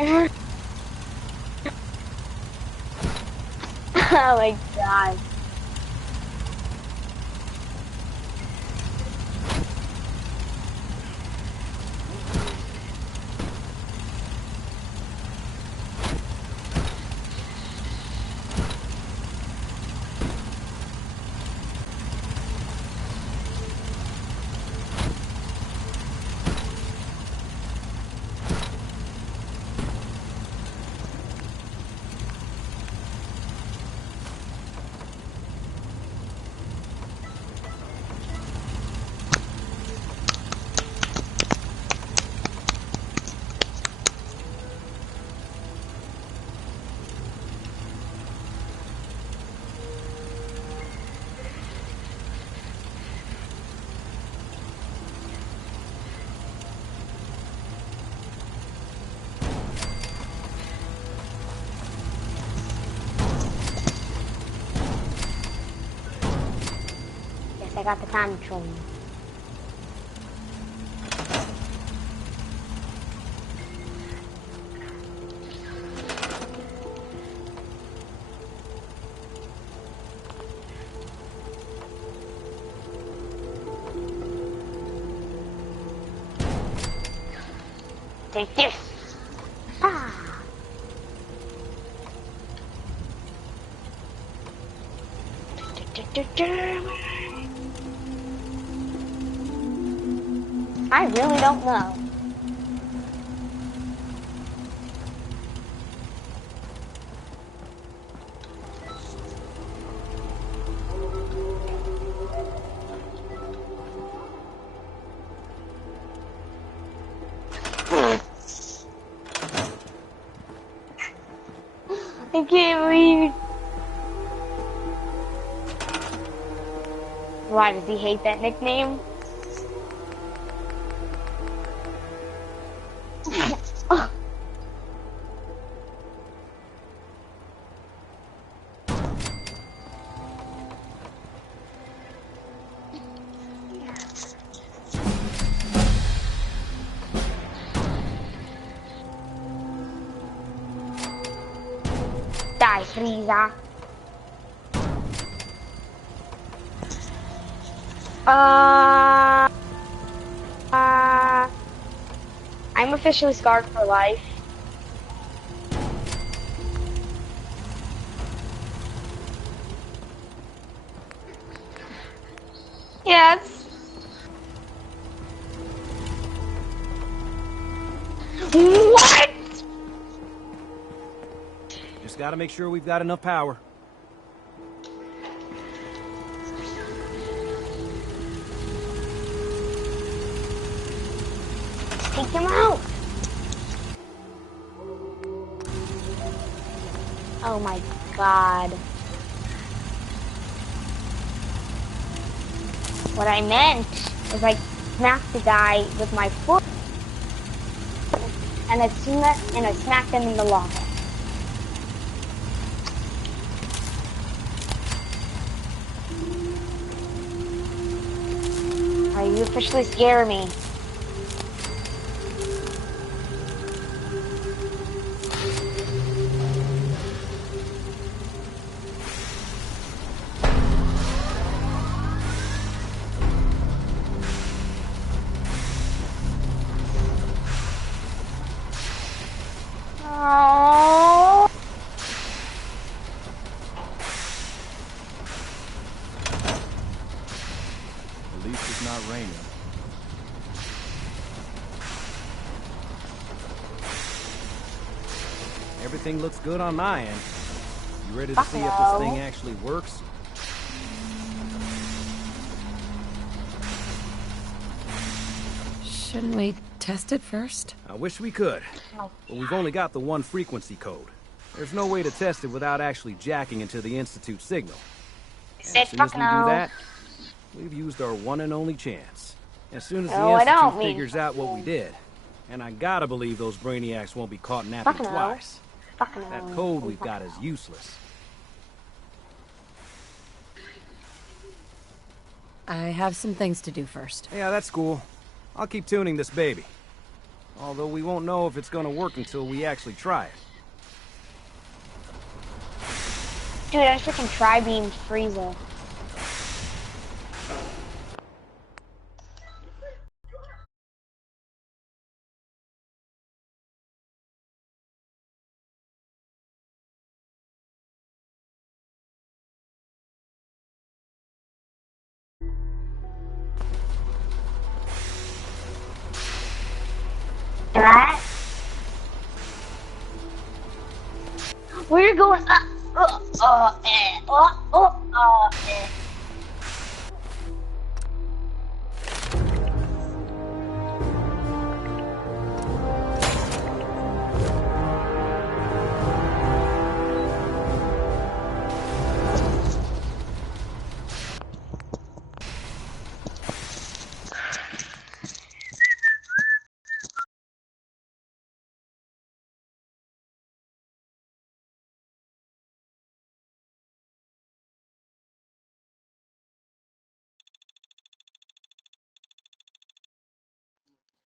Oh my god. I got the time control. Take this. Ah. I really don't know. I can't believe it. Why, does he hate that nickname? Die, Frieza. I'm officially scarred for life. Yes. What? Just gotta make sure we've got enough power. Take him out. Oh my god. What I meant is I smacked the guy with my foot and I smacked him in the lava. You officially scare me. Oh. At least it's not raining. Everything looks good on my end. You ready to see if this thing actually works? Shouldn't we test it first? I wish we could, but we've only got the one frequency code. There's no way to test it without actually jacking into the Institute signal. As soon as we do that, we've used our one and only chance. As soon as the Institute figures out what we did, and I gotta believe those brainiacs won't be caught napping twice. That code we've got is useless. I have some things to do first. Yeah, that's cool. I'll keep tuning this baby. Although we won't know if it's gonna work until we actually try it. Dude, I freaking tri-beamed Frieza. Right? Where you going?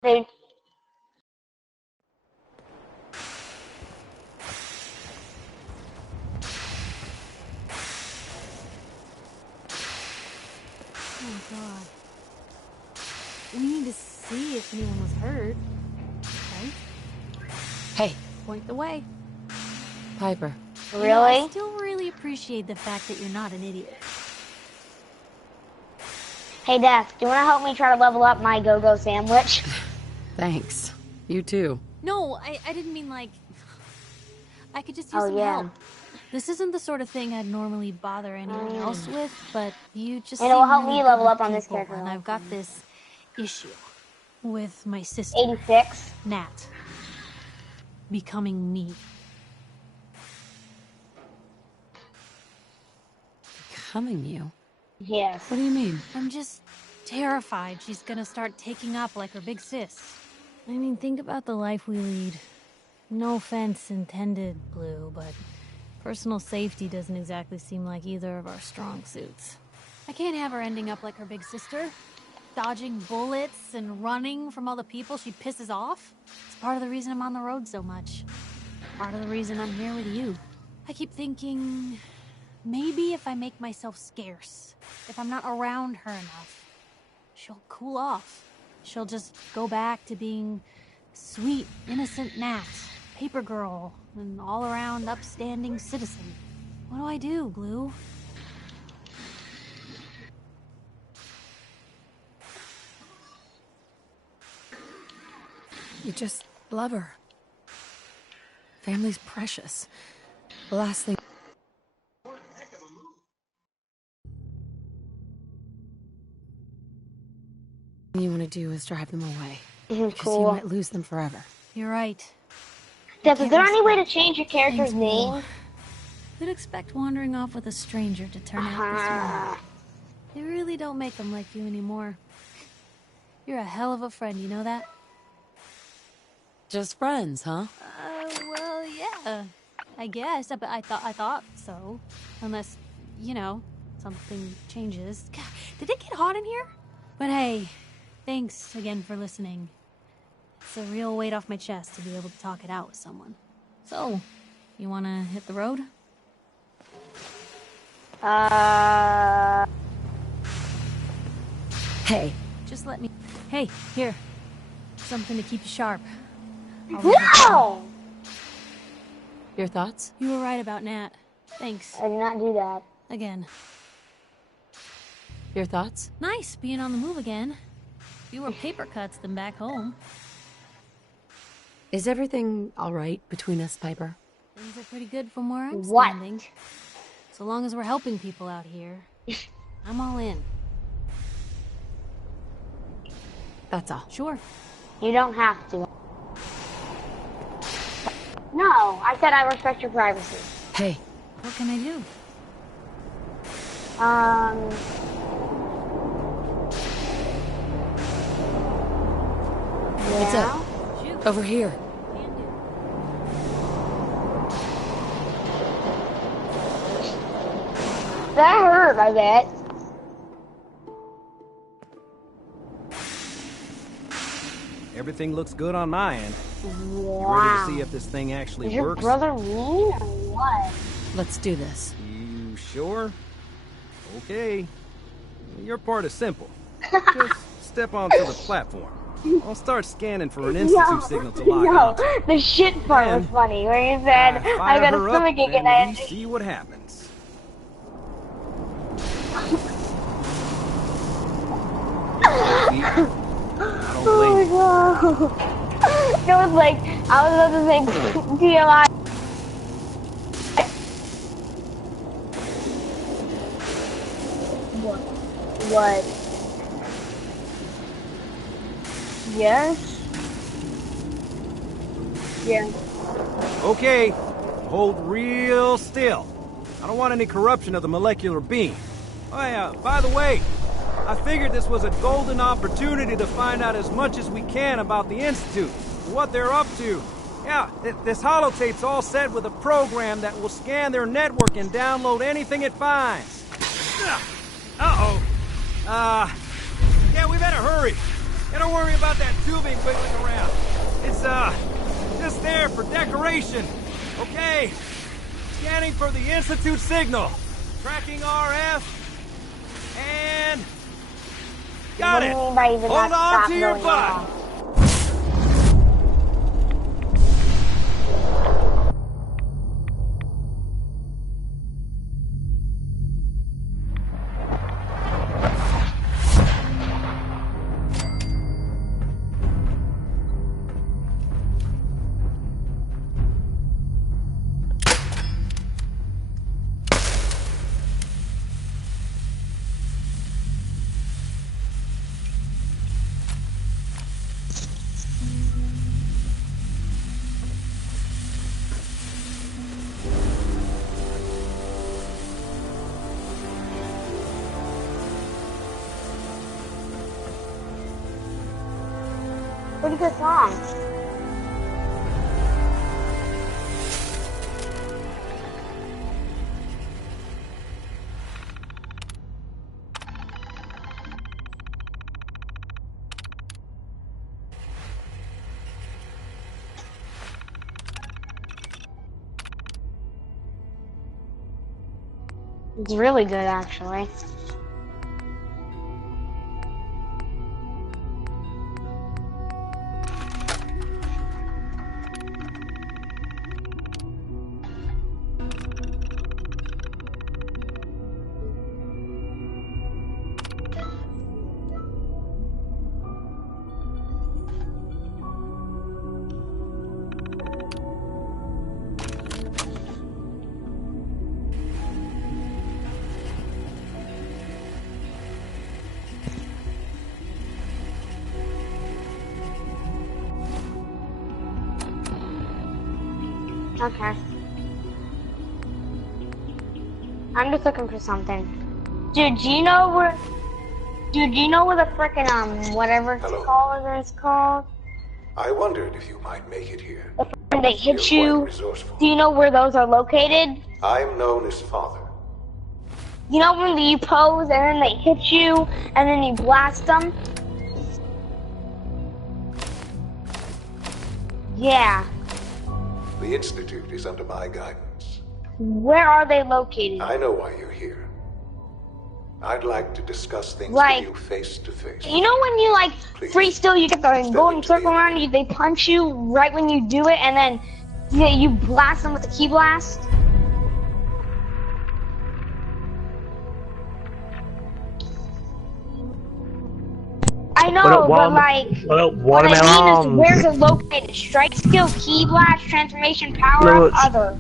Dude. Oh god. We need to see if anyone was hurt, right? Hey. Point the way. Piper. Really? You know, I still really appreciate the fact that you're not an idiot. Hey, Death, do you want to help me try to level up my go-go sandwich? Thanks. You too. No, I didn't mean like... I could just use some help. This isn't the sort of thing I'd normally bother anyone else with, but you just And it'll seem help really me good level with up on this people, character. And I've got this issue with my sister. 86. Nat. Becoming me. Becoming you? Yes. What do you mean? I'm just terrified she's gonna start taking up like her big sis. I mean, think about the life we lead. No offense intended, Blue, but personal safety doesn't exactly seem like either of our strong suits. I can't have her ending up like her big sister, dodging bullets and running from all the people she pisses off. It's part of the reason I'm on the road so much. Part of the reason I'm here with you. I keep thinking, maybe if I make myself scarce, if I'm not around her enough, she'll cool off. She'll just go back to being sweet, innocent Nat, paper girl, an all-around upstanding citizen. What do I do, Blue? You just love her. Family's precious. The last thing you want to do is drive them away. Because you might lose them forever. You're right. Def, is there any way to change your character's name? Who'd expect wandering off with a stranger to turn out this way? They really don't make them like you anymore. You're a hell of a friend, you know that? Just friends, huh? Well, yeah. I guess, but I thought so. Unless, you know, something changes. God, did it get hot in here? But hey, thanks again for listening. It's a real weight off my chest to be able to talk it out with someone. So, you wanna hit the road? Hey. Just let me... Hey, here. Something to keep you sharp. No! Your thoughts? You were right about Nat. Thanks. I did not do that. Again. Your thoughts? Nice being on the move again. Fewer paper cuts than back home. Is everything all right between us, Piper? Things are pretty good from where I'm standing. So long as we're helping people out here, I'm all in. That's all. Sure. You don't have to. No, I said I respect your privacy. Hey. What can I do? What's up? Over here. That hurt, I bet. everything looks good on my end. Wow. You ready to see if this thing actually Is your works? brother mean or what? Let's do this. You sure? Okay. Your part is simple. Just step onto the platform. I'll start scanning for an institute signal to lock on. The shit part was funny, where you said, I got a stomachache and I... See what happens. Oh my god. It was like, I was about to say TMI. What? Yes? Yeah. Okay, hold real still. I don't want any corruption of the molecular beam. Oh yeah, by the way, I figured this was a golden opportunity to find out as much as we can about the Institute, what they're up to. Yeah, this holotape's all set with a program that will scan their network and download anything it finds. Uh-oh. Yeah, we better hurry. Yeah, don't worry about that tubing wiggling around. It's, just there for decoration. Okay. Scanning for the Institute signal. Tracking RF. And... got it! Hold on to your butt! Pretty good song. It's really good, actually. Okay. I'm just looking for something. Dude, do you know where... Dude, do you know where the frickin', whatever it's called? I wondered if you might make it here. When they hit you, do you know where those are located? I'm known as Father. You know when you pose and then they hit you and then you blast them? Yeah. The Institute is under my guidance. Where are they located? I know why you're here. I'd like to discuss things like, with you face to face. You know when you like free still, you get the golden circle around you, they punch you right when you do it, and then you blast them with the key blast? I know, but like, what I mean is where's it located? Strike skill, key blast, transformation, power up, other.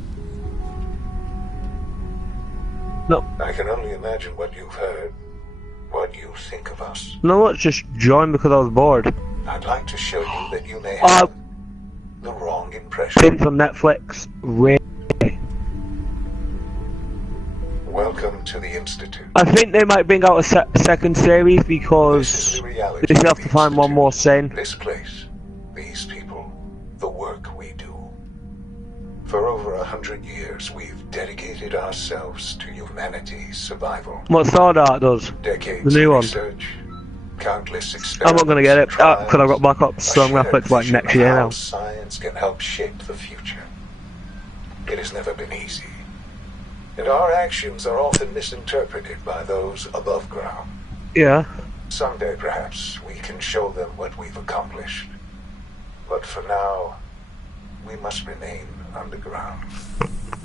No. I can only imagine what you've heard, what you think of us. No, let's just join because I was bored. I'd like to show you that you may have the wrong impression. Been from Netflix, really. Welcome to the Institute. I think they might bring out a second series because they still have to find one more sane. This place, these people, the work we do. For over 100 years, we've dedicated ourselves to humanity's survival. What Sword Art does? Decades the new of one. Research, countless I'm not gonna get it experiments, because I've got Black Ops, so I'm gonna have to like vision next of year how now. science can help shape the future. It has never been easy, and our actions are often misinterpreted by those above ground. Yeah. Someday, perhaps, we can show them what we've accomplished. But for now, we must remain underground.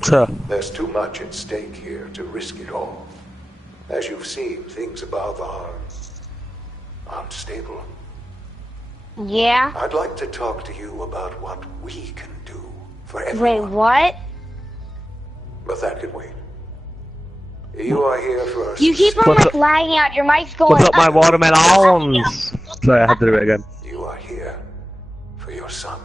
Sir. There's too much at stake here to risk it all. As you've seen, things above are unstable. Yeah? I'd like to talk to you about what we can do for everyone. Wait, what? But that can wait. You are here for us. You keep on like lagging out. Your mic's going. What's up, my watermelons? Sorry, I had to do it again. You are here for your son.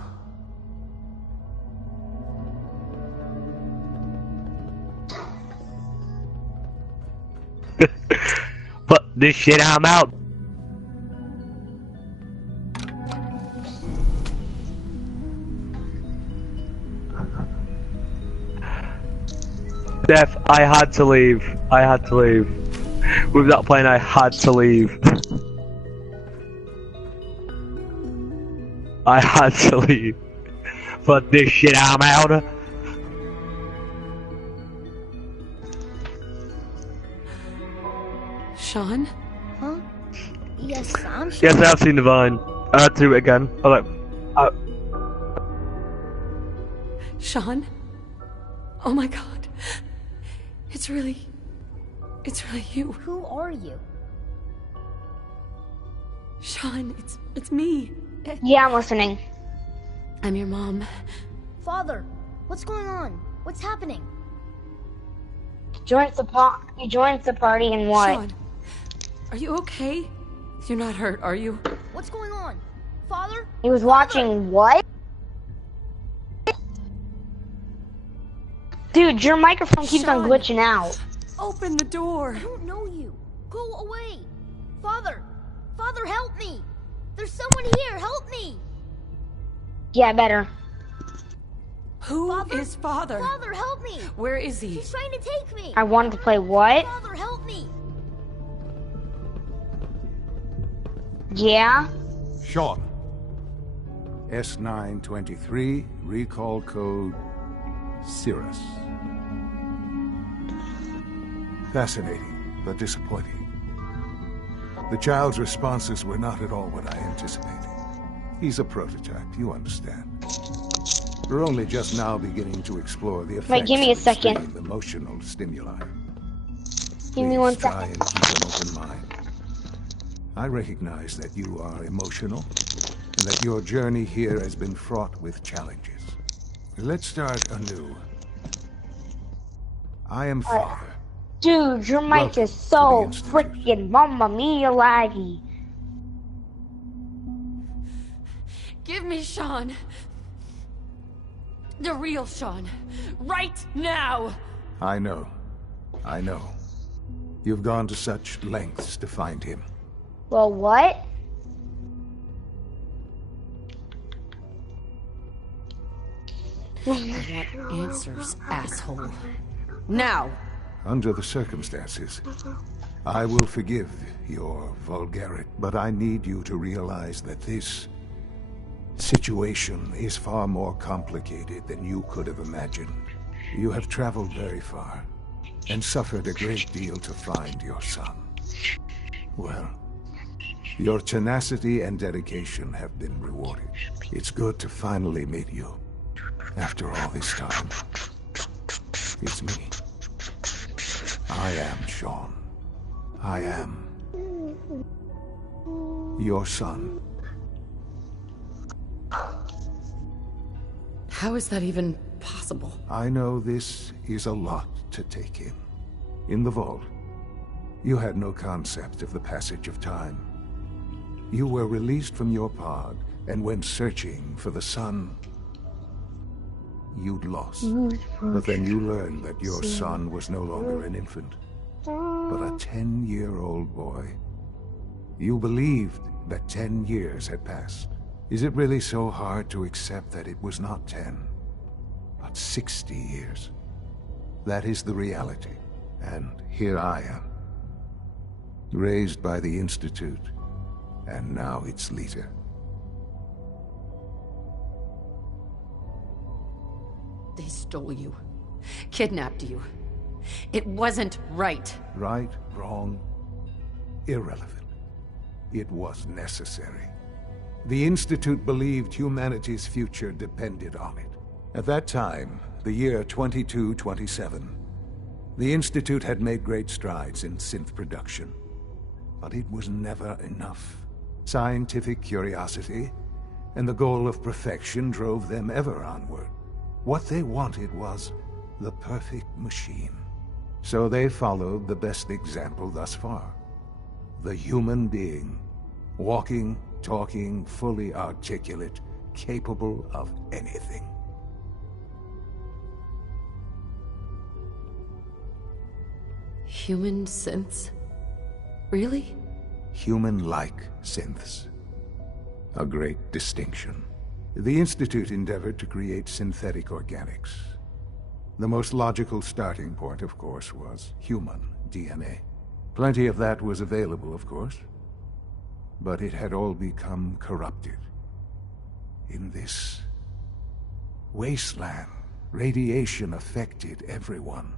But this shit, I'm out. Def, I had to leave. I had to leave. With that plane, I had to leave. I had to leave. But this shit, I'm out. Sean? Huh? Yes, I'm Yes, Sean. I have seen Divine. I had to do it again. I was like, Sean? Oh my god. It's really you. Who are you? Sean, it's me. Yeah, I'm listening. I'm your mom. Father, what's going on? What's happening? You joined the party and what? Sean, are you okay? You're not hurt, are you? What's going on? Father? He was watching what? Dude, your microphone keeps on glitching out. Open the door. I don't know you. Go away. Father! Father, help me! There's someone here, help me! Yeah, better. Who is Father? Father, help me! Where is he? He's trying to take me! I wanted to play what? Father, help me! Yeah? Sean. S923, recall code Cirrus. Fascinating, but disappointing. The child's responses were not at all what I anticipated. He's a prototype, you understand. We're only just now beginning to explore the effects Wait, give me a of second. extreme emotional stimuli. Give me one Try second. and keep an open mind. I recognize that you are emotional, and that your journey here has been fraught with challenges. Let's start anew. I am Father. Dude, your mic is so freaking mamma mia laggy. Give me Sean. The real Sean. Right now! I know. I know. You've gone to such lengths to find him. Well, what? I want answers, asshole. Now! Under the circumstances, I will forgive your vulgarity, but I need you to realize that this situation is far more complicated than you could have imagined. You have traveled very far, and suffered a great deal to find your son. Well, your tenacity and dedication have been rewarded. It's good to finally meet you, after all this time. It's me. I am Sean. I am your son. How is that even possible? I know this is a lot to take in. In the vault, you had no concept of the passage of time. You were released from your pod and went searching for the sun you'd lost. But then you learned that your son was no longer an infant, but a 10-year-old boy. You believed that 10 years had passed. Is it really so hard to accept that it was not 10, but 60 years? That is the reality, and here I am. Raised by the Institute, and now its leader. They stole you. Kidnapped you. It wasn't right. Right, wrong, irrelevant. It was necessary. The Institute believed humanity's future depended on it. At that time, the year 2227, the Institute had made great strides in synth production. But it was never enough. Scientific curiosity and the goal of perfection drove them ever onward. What they wanted was the perfect machine. So they followed the best example thus far. The human being. Walking, talking, fully articulate, capable of anything. Human synths? Really? Human-like synths. A great distinction. The Institute endeavored to create synthetic organics. The most logical starting point, of course, was human DNA. Plenty of that was available, of course. But it had all become corrupted. In this wasteland, radiation affected everyone.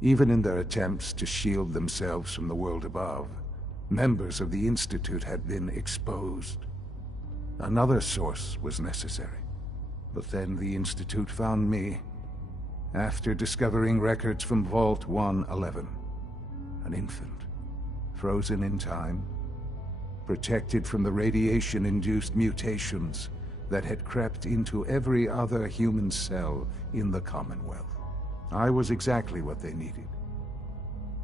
Even in their attempts to shield themselves from the world above, members of the Institute had been exposed. Another source was necessary. But then the Institute found me, after discovering records from Vault 111. An infant, frozen in time, protected from the radiation-induced mutations that had crept into every other human cell in the Commonwealth. I was exactly what they needed.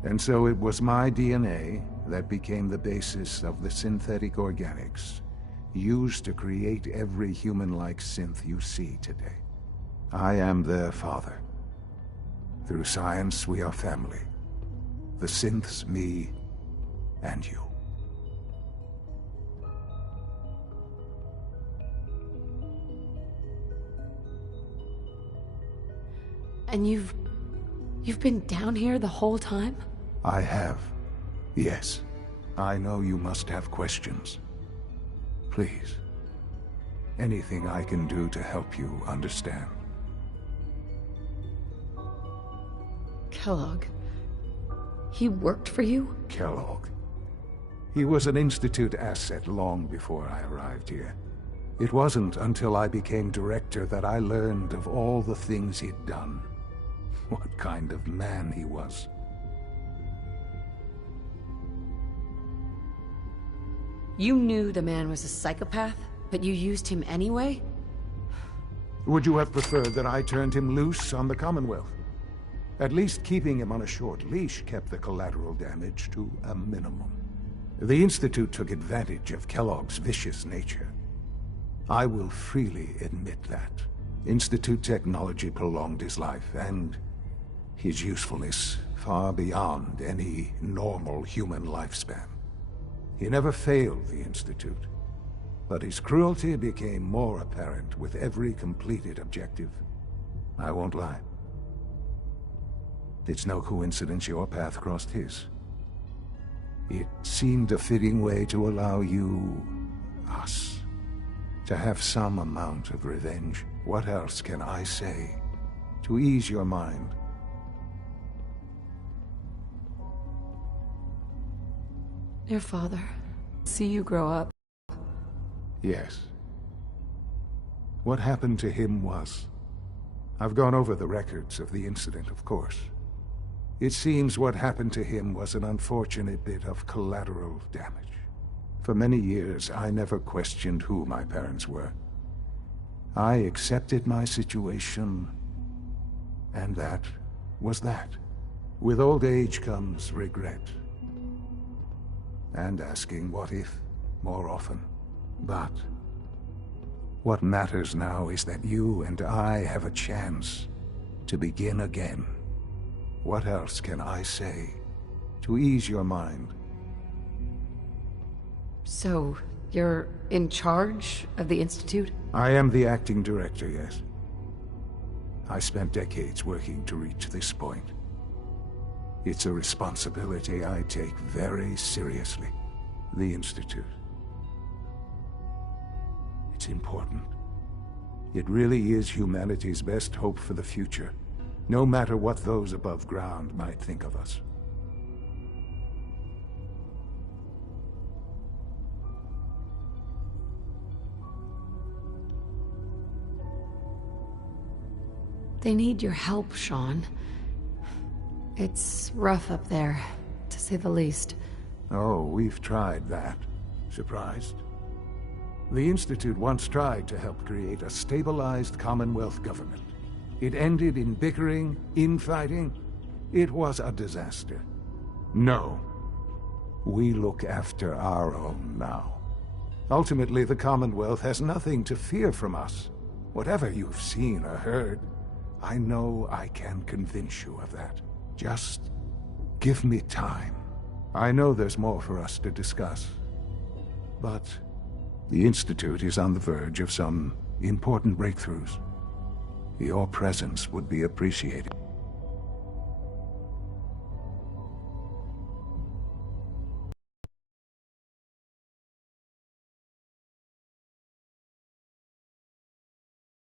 And so it was my DNA that became the basis of the synthetic organics used to create every human-like synth you see today. I am their father. Through science, we are family. The synths, me, and you. And you've been down here the whole time? I have. Yes. I know you must have questions. Please. Anything I can do to help you understand. Kellogg. He worked for you? Kellogg. He was an Institute asset long before I arrived here. It wasn't until I became director that I learned of all the things he'd done. What kind of man he was. You knew the man was a psychopath, but you used him anyway? Would you have preferred that I turned him loose on the Commonwealth? At least keeping him on a short leash kept the collateral damage to a minimum. The Institute took advantage of Kellogg's vicious nature. I will freely admit that. Institute technology prolonged his life, and his usefulness far beyond any normal human lifespan. He never failed the Institute, but his cruelty became more apparent with every completed objective. I won't lie. It's no coincidence your path crossed his. It seemed a fitting way to allow you, us, to have some amount of revenge. What else can I say to ease your mind? Your father. See you grow up. Yes. What happened to him was... I've gone over the records of the incident, of course. It seems what happened to him was an unfortunate bit of collateral damage. For many years, I never questioned who my parents were. I accepted my situation, and that was that. With old age comes regret. And asking what if more often. But what matters now is that you and I have a chance to begin again. What else can I say to ease your mind? So, you're in charge of the Institute? I am the acting director, yes. I spent decades working to reach this point. It's a responsibility I take very seriously. The Institute. what's important. It really is humanity's best hope for the future, no matter what those above ground might think of us. They need your help, Sean. It's rough up there, to say the least. Oh, we've tried that. Surprised? The Institute once tried to help create a stabilized Commonwealth government. It ended in bickering, infighting. It was a disaster. No. We look after our own now. Ultimately, the Commonwealth has nothing to fear from us. Whatever you've seen or heard, I know I can convince you of that. Just give me time. I know there's more for us to discuss. But the Institute is on the verge of some important breakthroughs. Your presence would be appreciated.